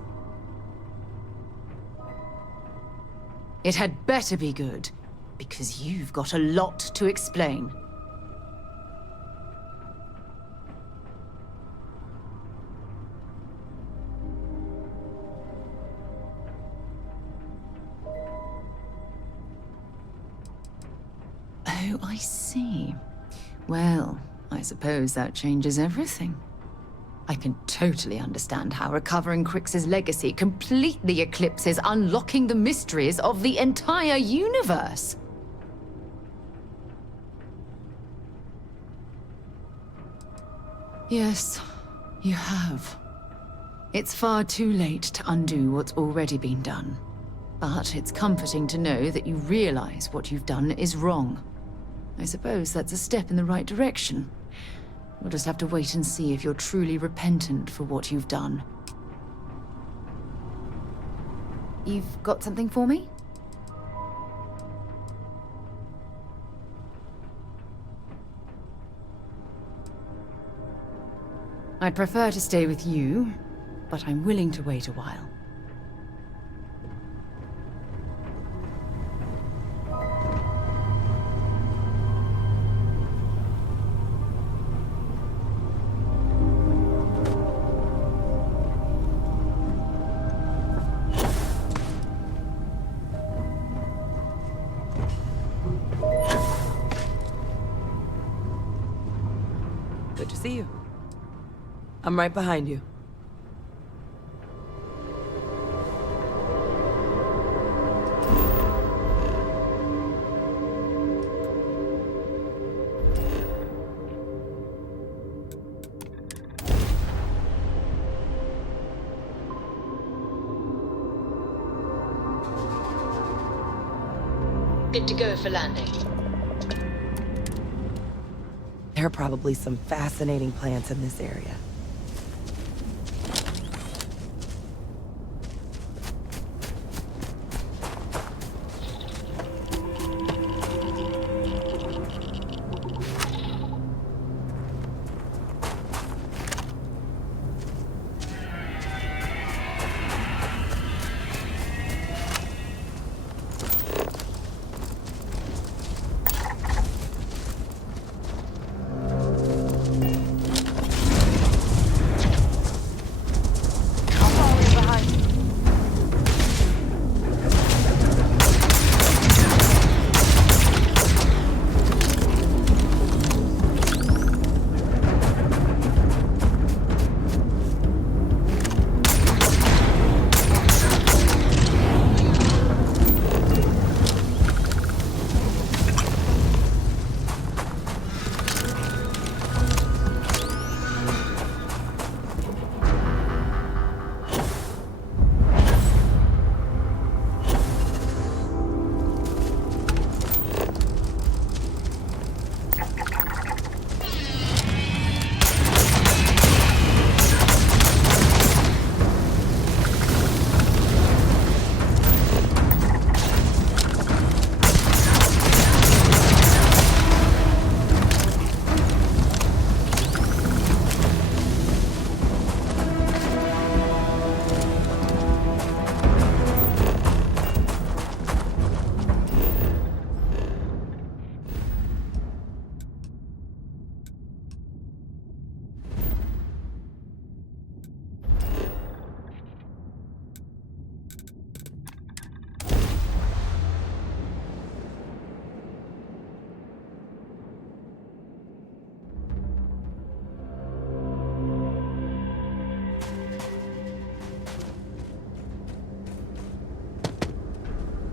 It had better be good, because you've got a lot to explain. Oh, I see. Well, I suppose that changes everything. I can totally understand how recovering Crix's legacy completely eclipses unlocking the mysteries of the entire universe. Yes, you have. It's far too late to undo what's already been done. But it's comforting to know that you realize what you've done is wrong. I suppose that's a step in the right direction. We'll just have to wait and see if you're truly repentant for what you've done. You've got something for me? I'd prefer to stay with you, but I'm willing to wait a while. Good to see you. I'm right behind you. Good to go for landing. There are probably some fascinating plants in this area.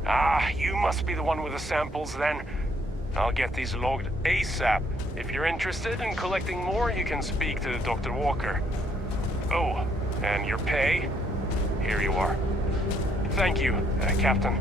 Ah, you must be the one with the samples then. I'll get these logged ASAP. If you're interested in collecting more, you can speak to Dr. Walker. Oh, and your pay? Here you are. Thank you, Captain.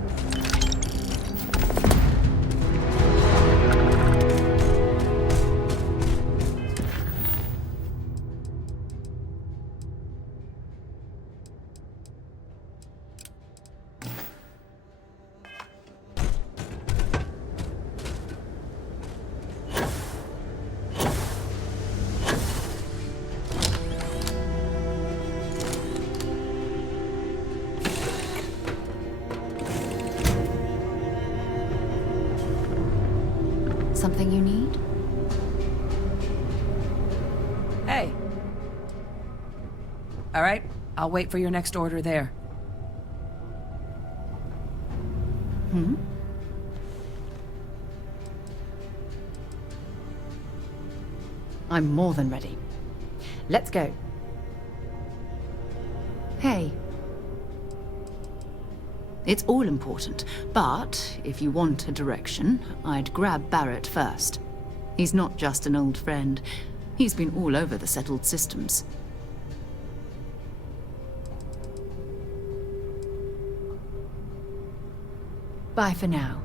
Something you need? Hey. All right, I'll wait for your next order there. Hmm? I'm more than ready. Let's go. Hey. It's all important, but if you want a direction, I'd grab Barrett first. He's not just an old friend. He's been all over the settled systems. Bye for now.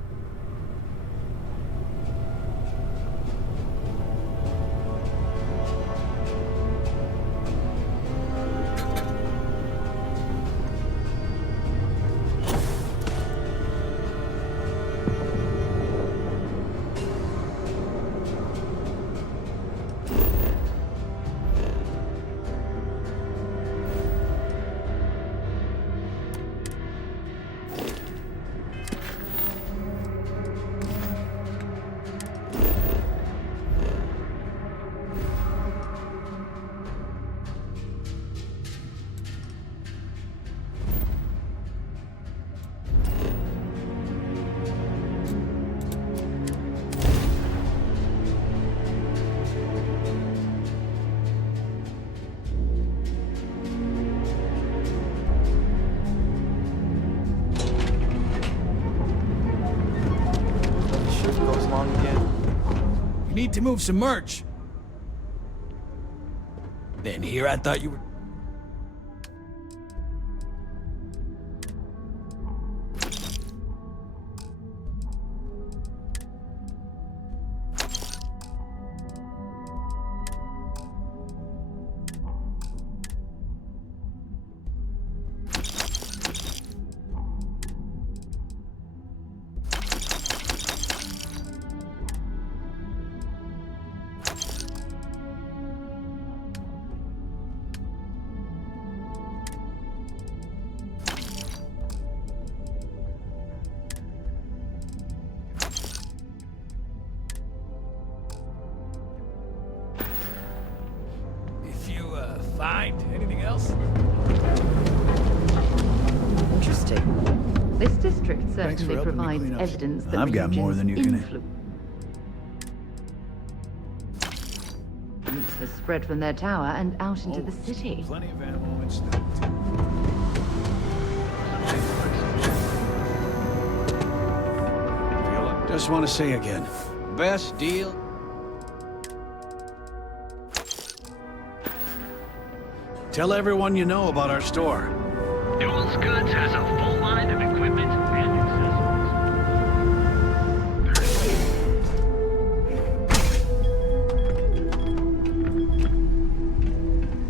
Need to move some merch. Then here I thought you were... Find anything else? Interesting. This district Thanks for certainly helping me provides clean up. evidence that I've got more than you can... influence has spread from their tower and out into the city. Plenty of ammo and stuff. Just want to say again, best deal. Tell everyone you know about our store. Duels Goods has a full line of equipment and accessories.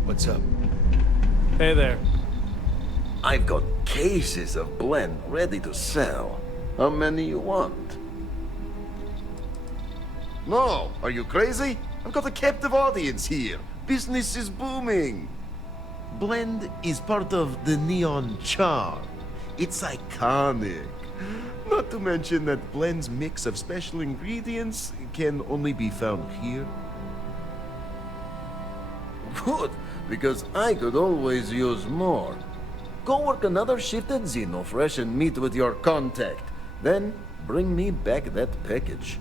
What's up? Hey there. I've got cases of blend ready to sell. How many you want? No, are you crazy? I've got a captive audience here. Business is booming. Blend is part of the neon charm. It's iconic. Not to mention that Blend's mix of special ingredients can only be found here. Good, because I could always use more. Go work another shift at Xenofresh and meet with your contact. Then bring me back that package.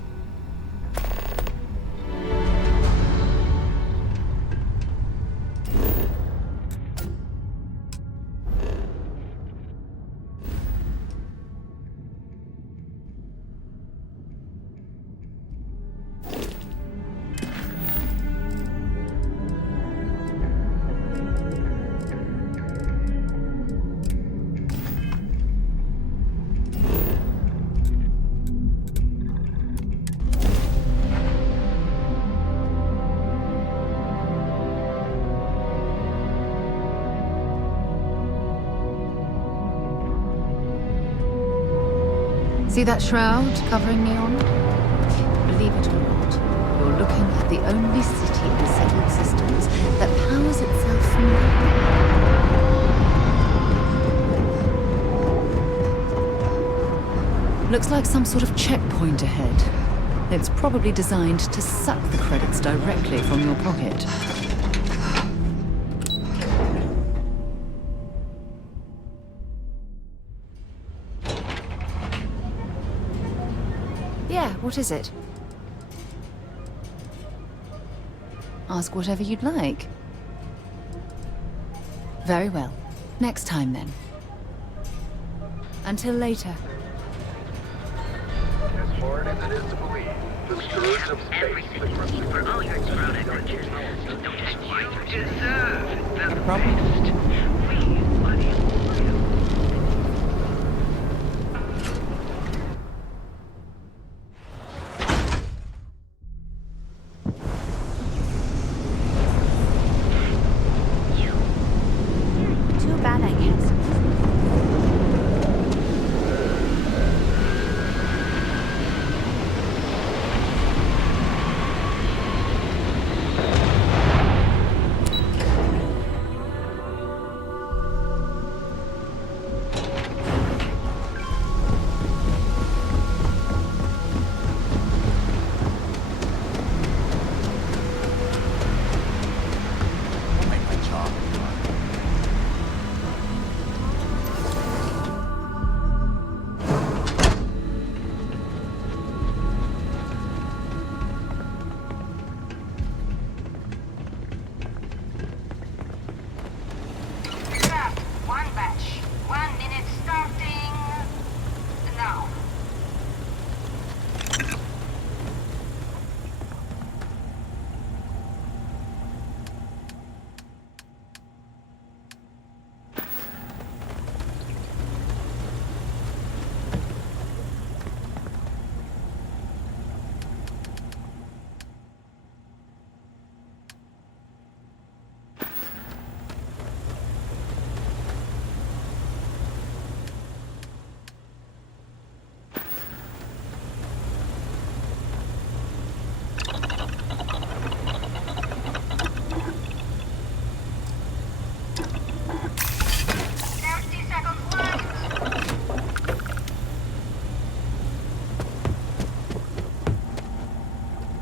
See that shroud covering neon? Believe it or not, you're looking at the only city in the settled systems that powers itself from lightning. Looks like some sort of checkpoint ahead. It's probably designed to suck the credits directly from your pocket. Yeah, what is it? Ask whatever you'd like. Very well. Next time, then. Until later. As foreign as it is to believe, the scourge of space. For all your product, you deserve the best. Too bad, I guess.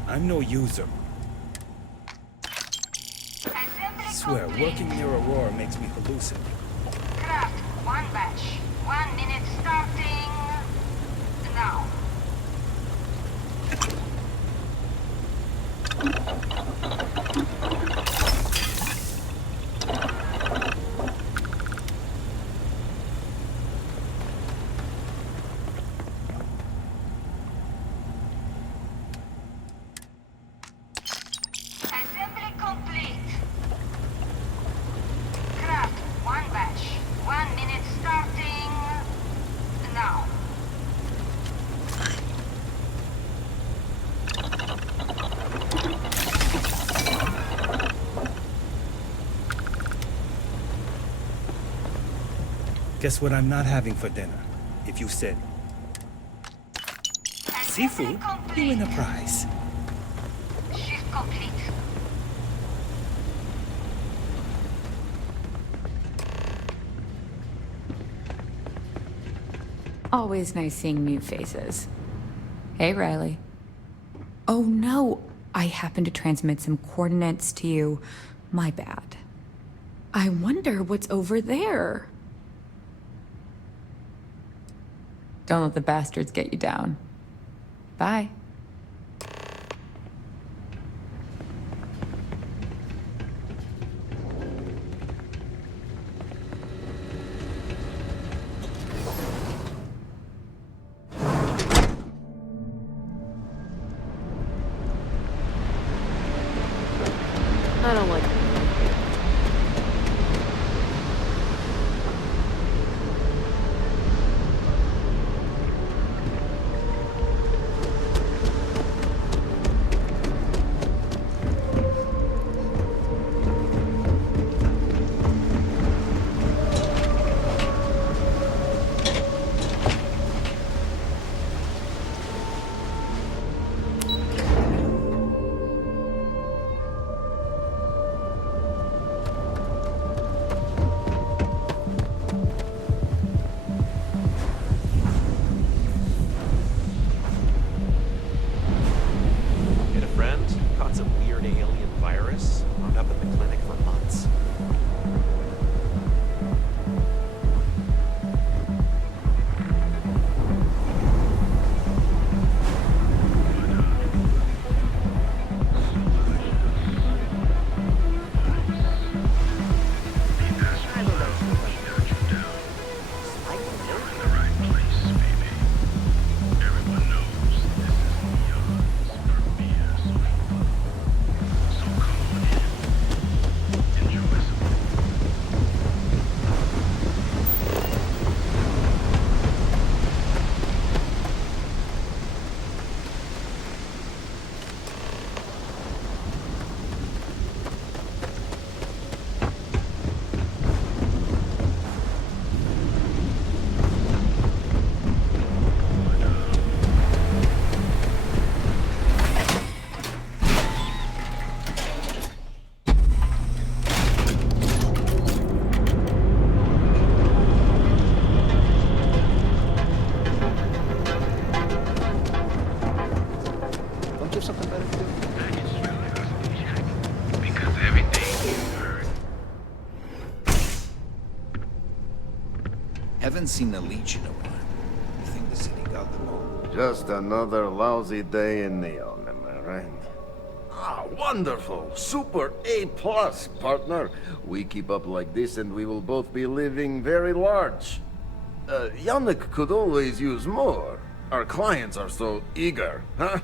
I'm no user. Swear, working near Aurora makes me hallucinate. Craft, one batch. 1 minute starting now. Assembly complete. Craft, one batch. 1 minute starting now. Guess what I'm not having for dinner? If you said seafood, you win a prize. Shift complete. Always nice seeing new faces. Hey, Riley. Oh no, I happened to transmit some coordinates to you. My bad. I wonder what's over there. Don't let the bastards get you down. Bye. I don't like it. you have something better to do? Because everything you heard. Haven't seen a leech in a while. You think the city got them all? Just another lousy day in Neon, am I right? Ah, wonderful! Super A+, partner. We keep up like this and we will both be living very large. Yannick could always use more. Our clients are so eager, huh?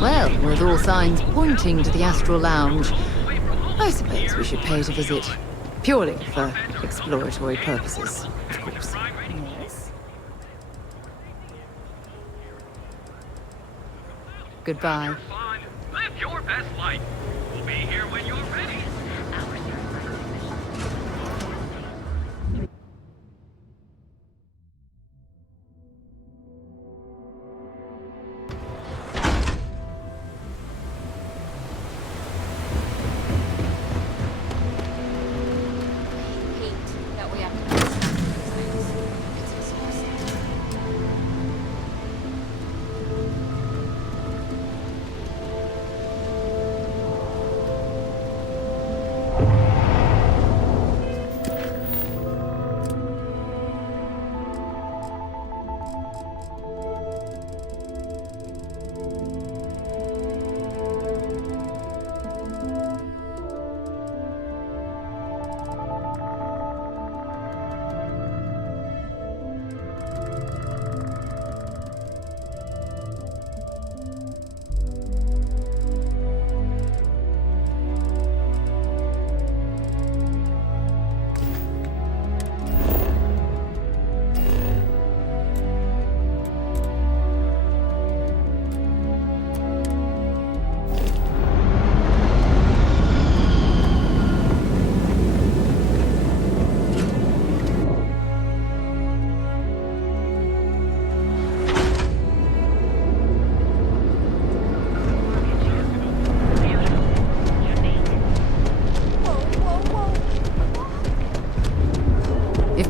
Well, with all signs pointing to the Astral Lounge, I suppose we should pay it a visit. Purely for exploratory purposes, of course. Yes. Goodbye. Live your best life. We'll be here when you're ready.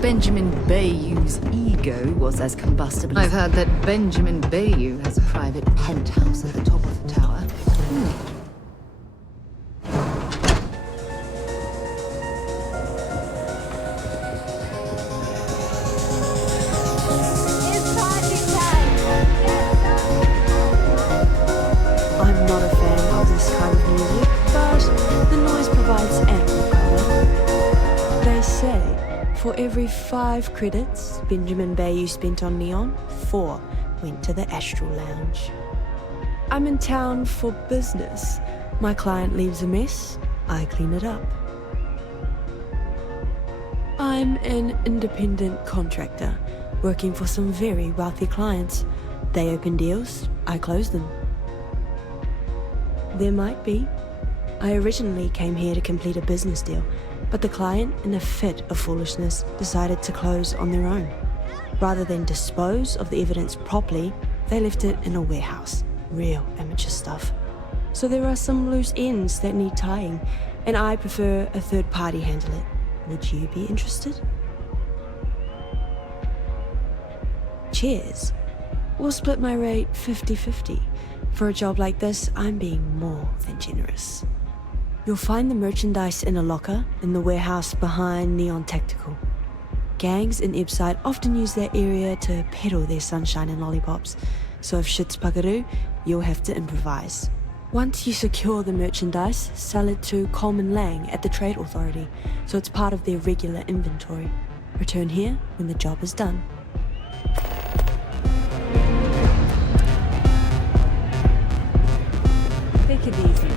Benjamin Bayou's ego was as combustible. I've heard that Benjamin Bayou has a private penthouse at the top of the tower. I'm not a fan of this kind of music, but the noise provides ample cover. They say for every 5 credits Benjamin Bayou spent on Neon, 4 went to the Astral Lounge. I'm in town for business. My client leaves a mess, I clean it up. I'm an independent contractor, working for some very wealthy clients. They open deals, I close them. There might be. I originally came here to complete a business deal, but the client, in a fit of foolishness, decided to close on their own. Rather than dispose of the evidence properly, they left it in a warehouse. Real amateur stuff. So there are some loose ends that need tying, and I prefer a third party handle it. Would you be interested? Cheers. We'll split my rate 50-50. For a job like this, I'm being more than generous. You'll find the merchandise in a locker in the warehouse behind Neon Tactical. Gangs in Ibside often use that area to peddle their sunshine and lollipops, so if shit's buckaroo, you'll have to improvise. Once you secure the merchandise, sell it to Coleman Lang at the Trade Authority, so it's part of their regular inventory. Return here when the job is done. Take it easy.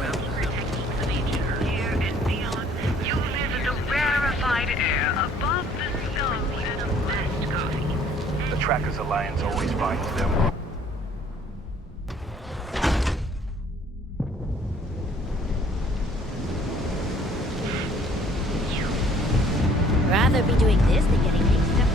understand. You live in the rarefied air above the scum and the best coffee. The Trackers Alliance always finds them. Rather be doing this than getting mixed up.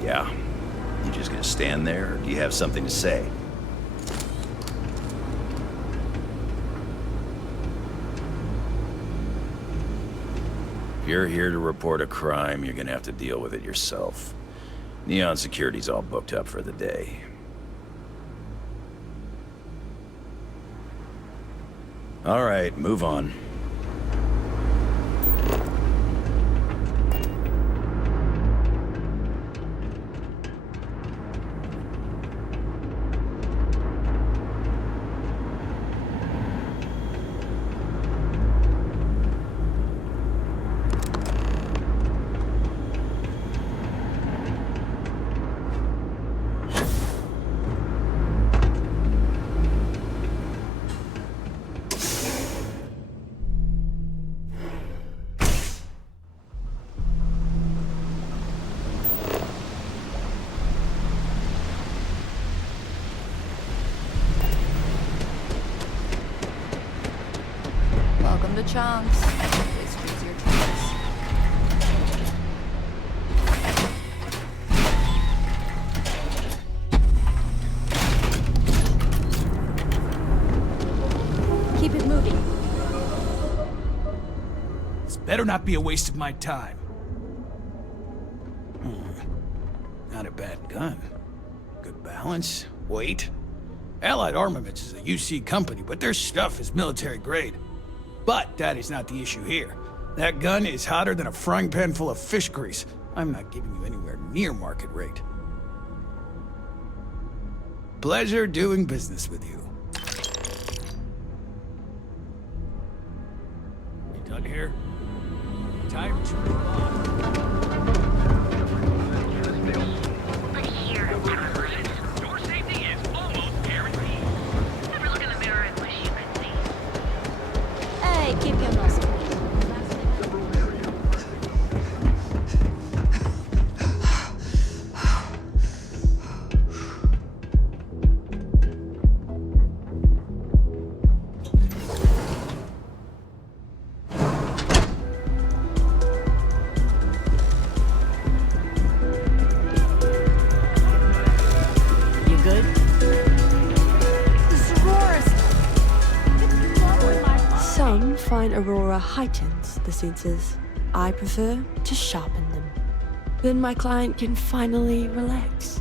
Yeah. You just gonna stand there, or do you have something to say? If you're here to report a crime, you're gonna have to deal with it yourself. Neon Security's all booked up for the day. All right, move on. Welcome to Chunks. Please choose your choice. Keep it moving. This better not be a waste of my time. Not a bad gun. Good balance, weight. Allied Armaments is a UC company, but their stuff is military grade. But that is not the issue here. That gun is hotter than a frying pan full of fish grease. I'm not giving you anywhere near market rate. Pleasure doing business with you. You done here? Time to move on. Your safety is almost guaranteed. Never look in the mirror and wish you could see. Hey, keep your nose clean. Some find Aurora heightens the senses. I prefer to sharpen them. Then my client can finally relax.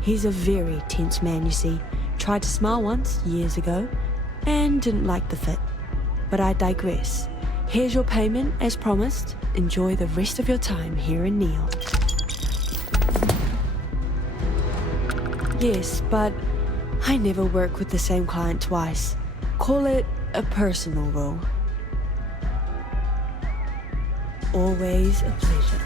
He's a very tense man, you see. Tried to smile once, years ago, and didn't like the fit. But I digress. Here's your payment, as promised. Enjoy the rest of your time here in Neon. Yes, but I never work with the same client twice. Call it a personal role. Always a pleasure.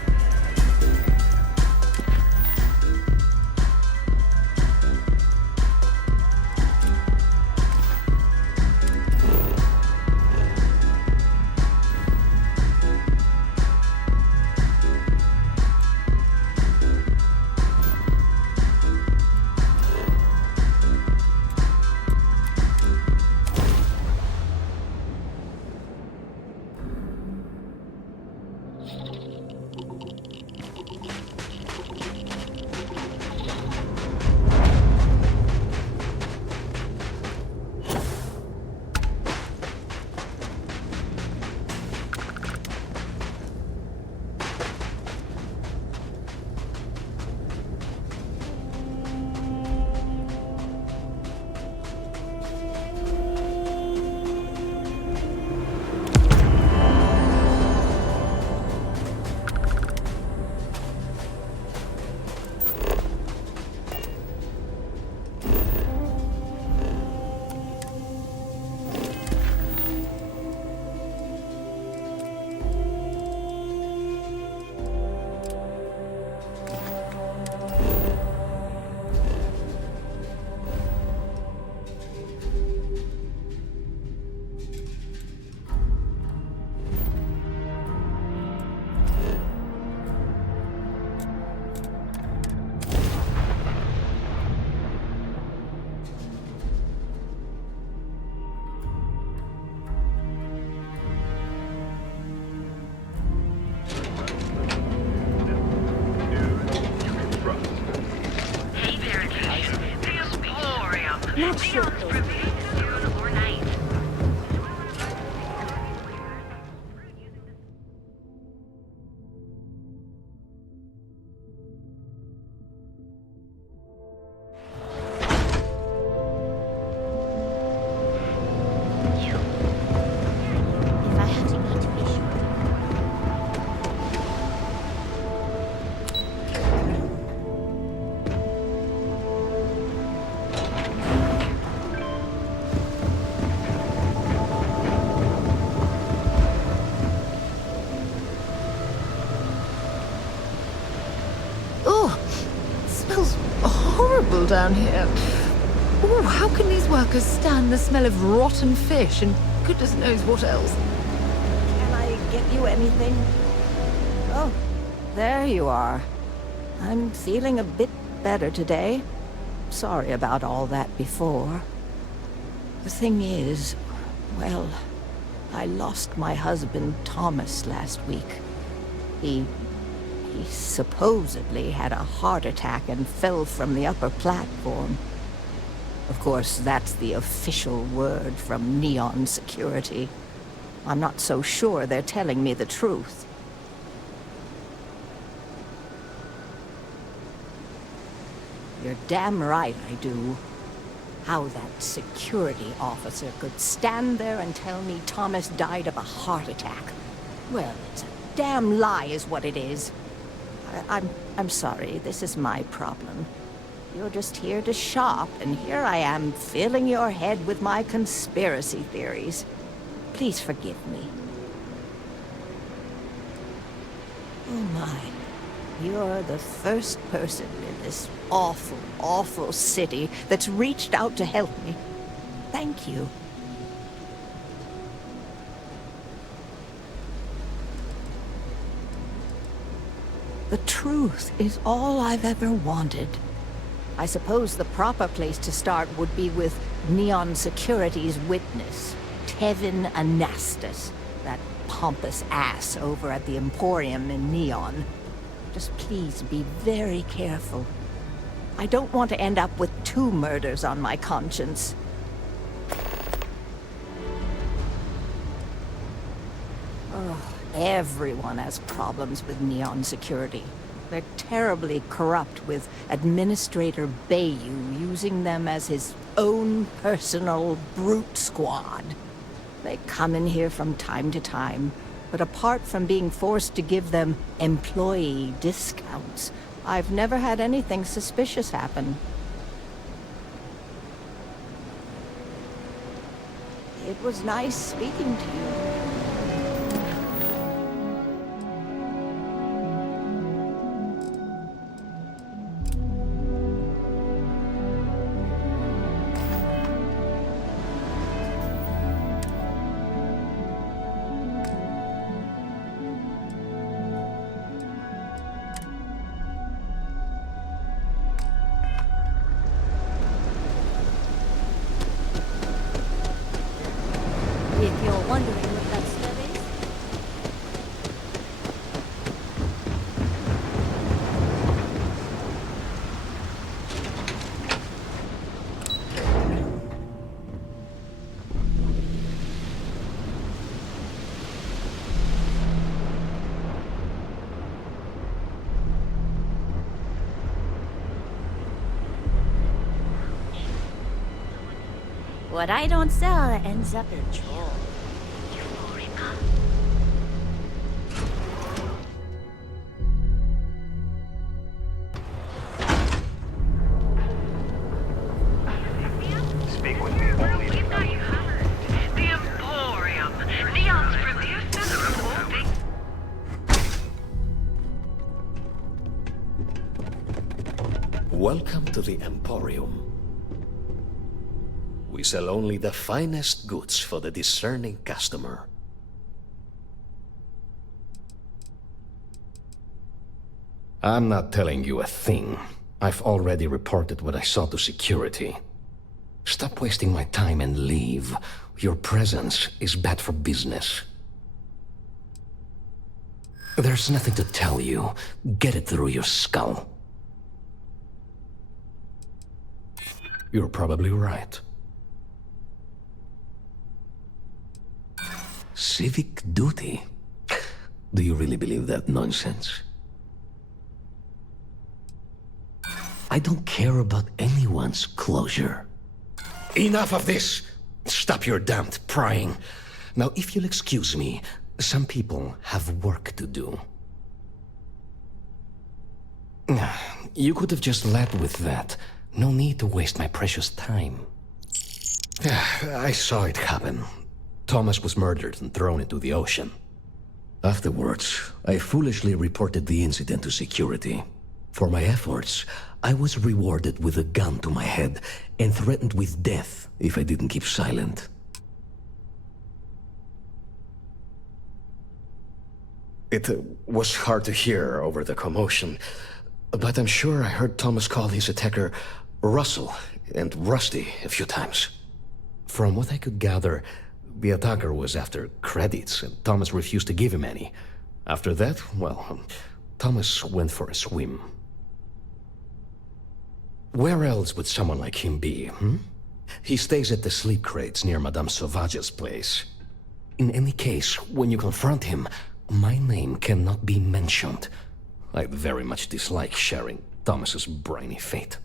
Not sure. Soon or night. If I have to eat fish. Oh, it smells horrible down here. Oh, how can these workers stand the smell of rotten fish and goodness knows what else? Can I get you anything? Oh, there you are. I'm feeling a bit better today. Sorry about all that before. The thing is, well, I lost my husband Thomas last week. He supposedly had a heart attack and fell from the upper platform. Of course, that's the official word from Neon Security. I'm not so sure they're telling me the truth. You're damn right I do. How that security officer could stand there and tell me Thomas died of a heart attack. Well, it's a damn lie is what it is. I'm sorry, this is my problem. You're just here to shop, and here I am filling your head with my conspiracy theories. Please forgive me. Oh my. You're the first person in this awful, awful city that's reached out to help me. Thank you. The truth is all I've ever wanted. I suppose the proper place to start would be with Neon Security's witness, Tevin Anastas, that pompous ass over at the Emporium in Neon. Just please be very careful. I don't want to end up with 2 murders on my conscience. Oh, everyone has problems with Neon Security. They're terribly corrupt with Administrator Bayou using them as his own personal brute squad. They come in here from time to time, but apart from being forced to give them employee discounts, I've never had anything suspicious happen. It was nice speaking to you. If you're wondering what that smell is, What I don't sell ends up in troll. Speak with me only. We've got you covered. The Emporium, Neon's premier center of all things. Welcome to the Emporium. We sell only the finest goods for the discerning customer. I'm not telling you a thing. I've already reported what I saw to security. Stop wasting my time and leave. Your presence is bad for business. There's nothing to tell you. Get it through your skull. You're probably right. Civic duty? Do you really believe that nonsense? I don't care about anyone's closure. Enough of this! Stop your damned prying. Now, if you'll excuse me, some people have work to do. You could have just led with that. No need to waste my precious time. I saw it happen. Thomas was murdered and thrown into the ocean. Afterwards, I foolishly reported the incident to security. For my efforts, I was rewarded with a gun to my head and threatened with death if I didn't keep silent. It was hard to hear over the commotion, but I'm sure I heard Thomas call his attacker Russell and Rusty a few times. From what I could gather, the attacker was after credits, and Thomas refused to give him any. After that, well, Thomas went for a swim. Where else would someone like him be, hmm? He stays at the sleep crates near Madame Sauvage's place. In any case, when you confront him, my name cannot be mentioned. I very much dislike sharing Thomas's briny fate.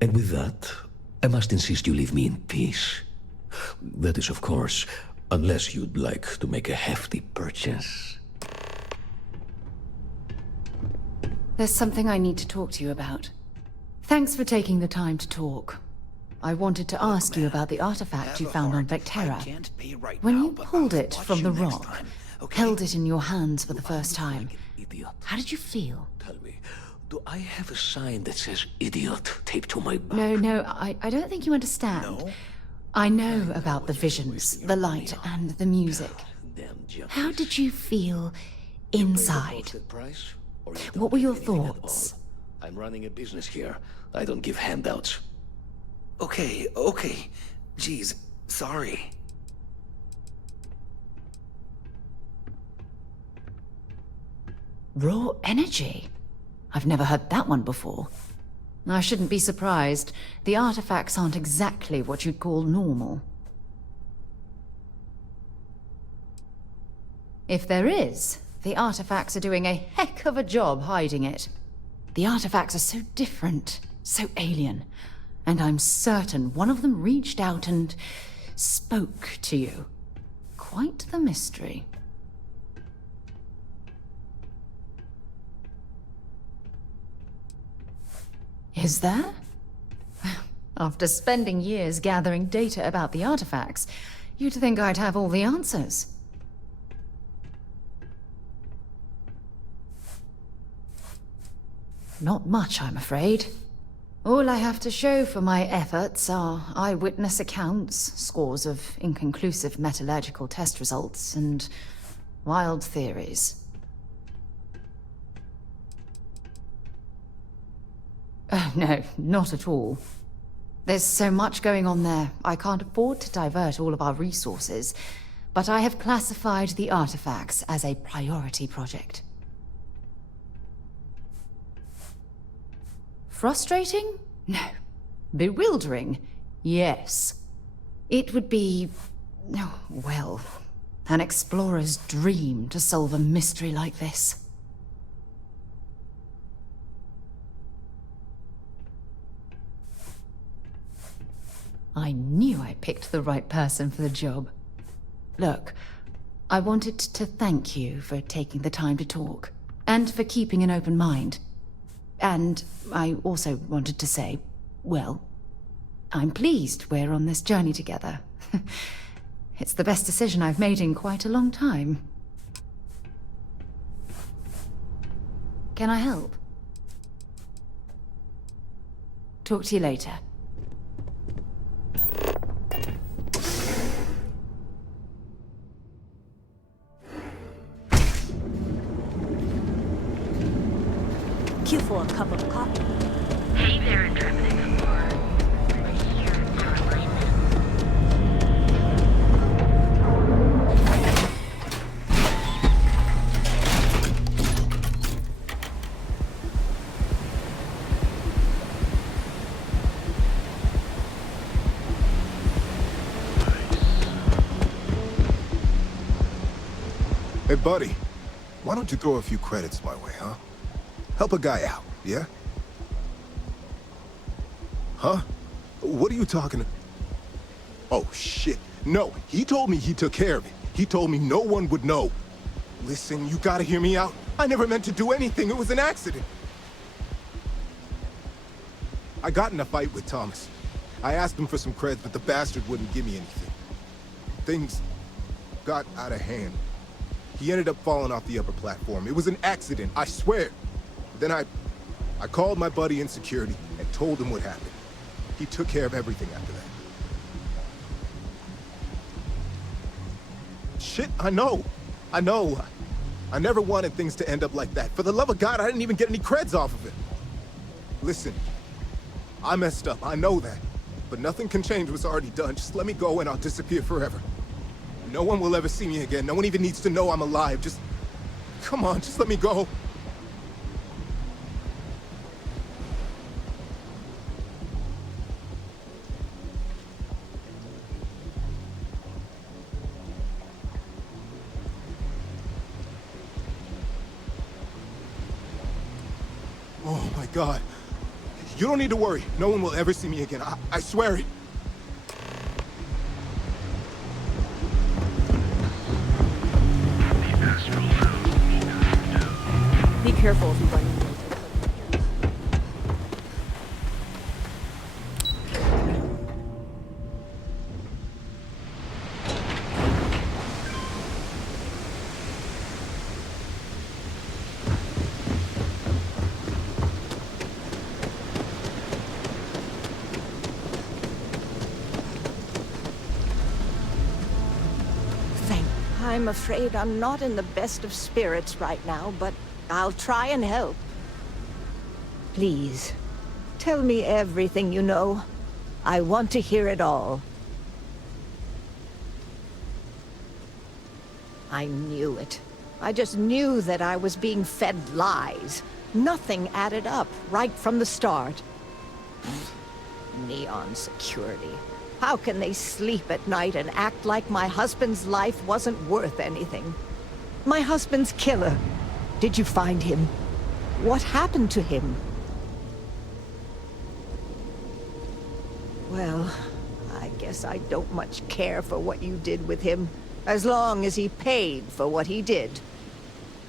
And with that, I must insist you leave me in peace. That is, of course, unless you'd like to make a hefty purchase. There's something I need to talk to you about. Thanks for taking the time to talk. I wanted to ask you about the artifact you found on Vectera. When you pulled it from the rock, held it in your hands for the first time, how did you feel? Tell me, do I have a sign that says idiot taped to my back? No, I don't think you understand. No? I know about the visions, the light, and the music. How did you feel inside? What were your thoughts? I'm running a business here. I don't give handouts. Okay. Jeez, sorry. Raw energy? I've never heard that one before. I shouldn't be surprised. The artifacts aren't exactly what you'd call normal. If there is, the artifacts are doing a heck of a job hiding it. The artifacts are so different, so alien, and I'm certain one of them reached out and spoke to you. Quite the mystery. Is there? After spending years gathering data about the artifacts, you'd think I'd have all the answers. Not much, I'm afraid. All I have to show for my efforts are eyewitness accounts, scores of inconclusive metallurgical test results, and wild theories. Oh, no, not at all. There's so much going on there, I can't afford to divert all of our resources, but I have classified the artifacts as a priority project. Frustrating? No. Bewildering? Yes. It would be, well, an explorer's dream to solve a mystery like this. I knew I picked the right person for the job. Look, I wanted to thank you for taking the time to talk, and for keeping an open mind. And I also wanted to say, well, I'm pleased we're on this journey together. It's the best decision I've made in quite a long time. Can I help? Talk to you later. Queue for a cup of coffee. Hey there, Intrepid Explorer. We're here for alignment. Hey, buddy. Why don't you throw a few credits my way, huh? Help a guy out, yeah? Huh? What are you talking? Oh, shit. No, he told me he took care of it. He told me no one would know. Listen, you gotta hear me out. I never meant to do anything. It was an accident. I got in a fight with Thomas. I asked him for some creds, but the bastard wouldn't give me anything. Things got out of hand. He ended up falling off the upper platform. It was an accident, I swear. Then I called my buddy in security and told him what happened. He took care of everything after that. Shit, I know. I know. I never wanted things to end up like that. For the love of God, I didn't even get any creds off of it. Listen, I messed up, I know that. But nothing can change what's already done. Just let me go and I'll disappear forever. No one will ever see me again. No one even needs to know I'm alive. Just... come on, just let me go. Oh my God. You don't need to worry. No one will ever see me again. I swear it. Be careful if you run into it. I'm afraid I'm not in the best of spirits right now, but I'll try and help. Please, tell me everything you know. I want to hear it all. I knew it. I just knew that I was being fed lies. Nothing added up right from the start. Neon security. How can they sleep at night and act like my husband's life wasn't worth anything? My husband's killer. Did you find him? What happened to him? Well, I guess I don't much care for what you did with him, as long as he paid for what he did.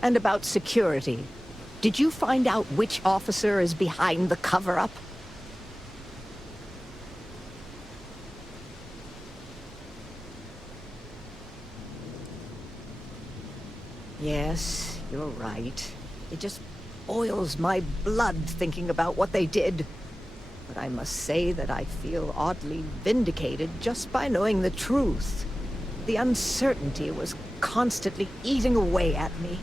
And about security. Did you find out which officer is behind the cover-up? Yes, you're right. It just boils my blood thinking about what they did. But I must say that I feel oddly vindicated just by knowing the truth. The uncertainty was constantly eating away at me.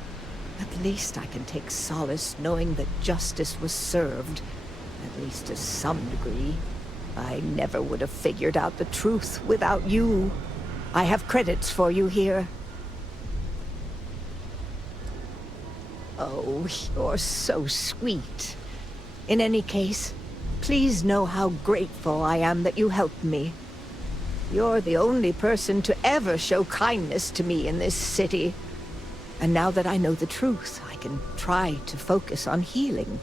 At least I can take solace knowing that justice was served, at least to some degree. I never would have figured out the truth without you. I have credits for you here. Oh, you're so sweet. In any case, please know how grateful I am that you helped me. You're the only person to ever show kindness to me in this city. And now that I know the truth, I can try to focus on healing.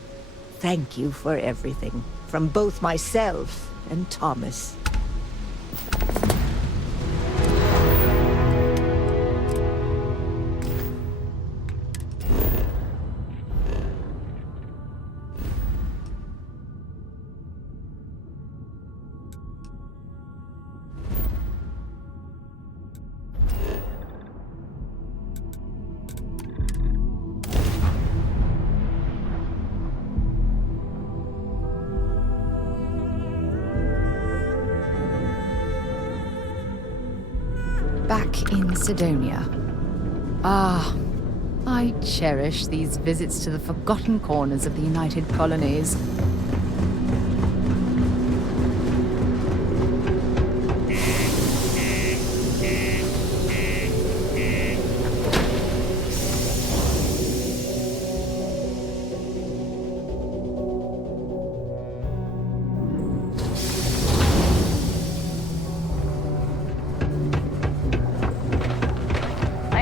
Thank you for everything, from both myself and Thomas. Back in Sidonia. Ah, I cherish these visits to the forgotten corners of the United Colonies.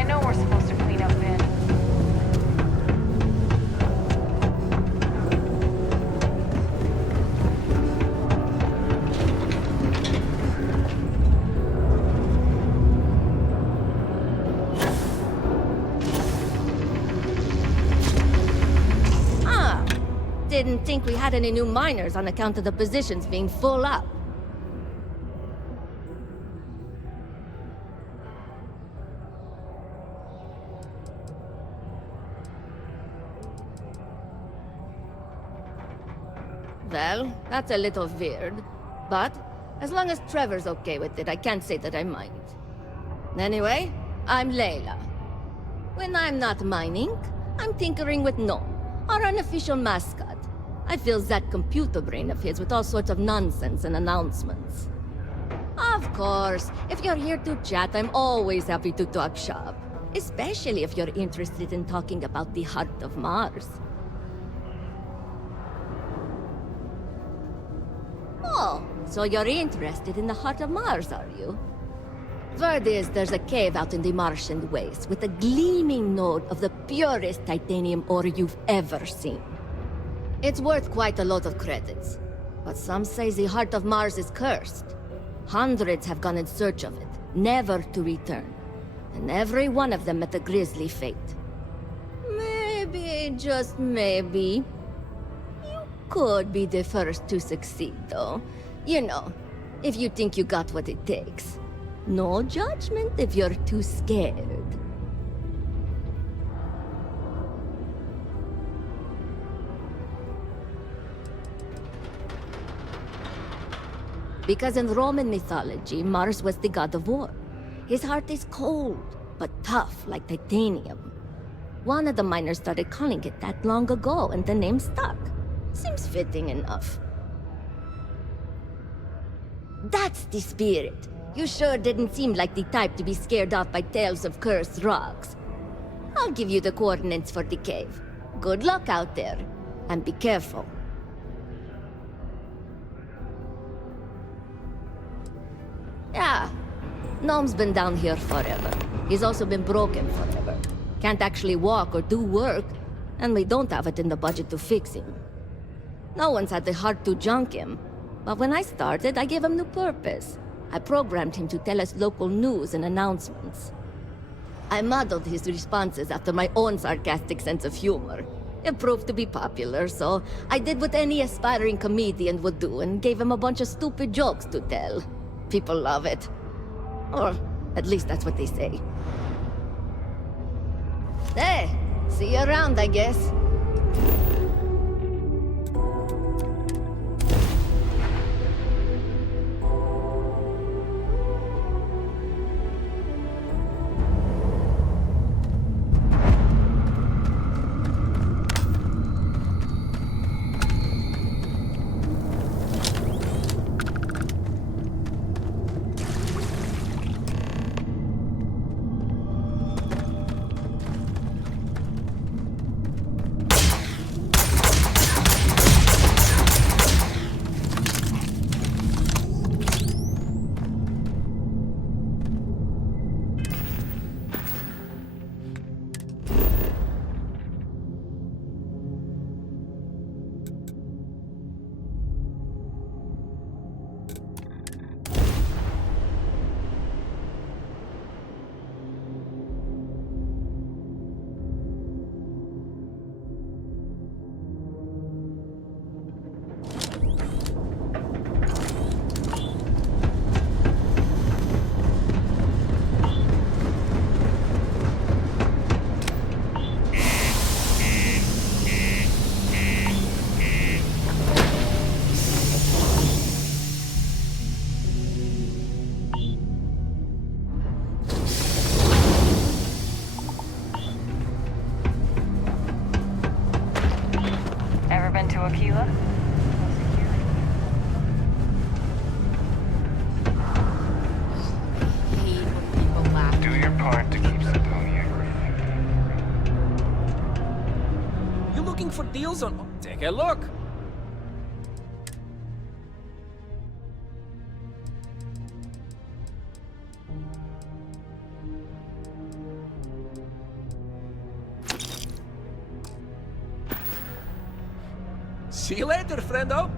I know we're supposed to clean up didn't think we had any new miners on account of the positions being full up. Well, that's a little weird. But, as long as Trevor's okay with it, I can't say that I mind. Anyway, I'm Layla. When I'm not mining, I'm tinkering with Gnome, our unofficial mascot. I fill that computer brain of his with all sorts of nonsense and announcements. Of course, if you're here to chat, I'm always happy to talk shop. Especially if you're interested in talking about the heart of Mars. Oh, so you're interested in the heart of Mars, are you? Word is there's a cave out in the Martian waste with a gleaming node of the purest titanium ore you've ever seen. It's worth quite a lot of credits, but some say the heart of Mars is cursed. Hundreds have gone in search of it, never to return. And every one of them met a grisly fate. Maybe, just maybe, you could be the first to succeed, though. You know, if you think you got what it takes. No judgment if you're too scared. Because in Roman mythology, Mars was the god of war. His heart is cold, but tough like titanium. One of the miners started calling it that long ago, and the name stuck. Seems fitting enough. That's the spirit. You sure didn't seem like the type to be scared off by tales of cursed rocks. I'll give you the coordinates for the cave. Good luck out there, and be careful. Yeah, Gnome's been down here forever. He's also been broken forever. Can't actually walk or do work, and we don't have it in the budget to fix him. No one's had the heart to junk him, but when I started, I gave him new purpose. I programmed him to tell us local news and announcements. I modeled his responses after my own sarcastic sense of humor. It proved to be popular, so I did what any aspiring comedian would do and gave him a bunch of stupid jokes to tell. People love it. Or at least that's what they say. Hey, see you around, I guess. Take a look. See you later, friendo.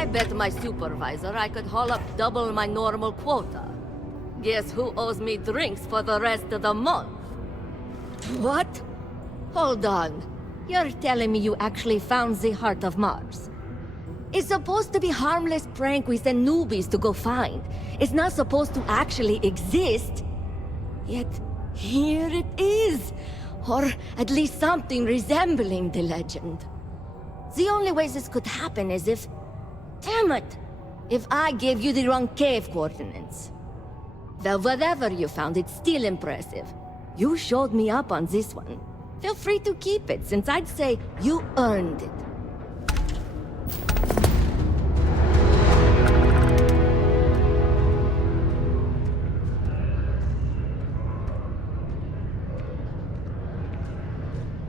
I bet my supervisor I could haul up double my normal quota. Guess who owes me drinks for the rest of the month? What? Hold on. You're telling me you actually found the heart of Mars? It's supposed to be harmless prank we send newbies to go find. It's not supposed to actually exist. Yet, here it is. Or at least something resembling the legend. The only way this could happen is if... Damn it! If I gave you the wrong cave coordinates. Well, whatever you found, it's still impressive. You showed me up on this one. Feel free to keep it, since I'd say you earned it.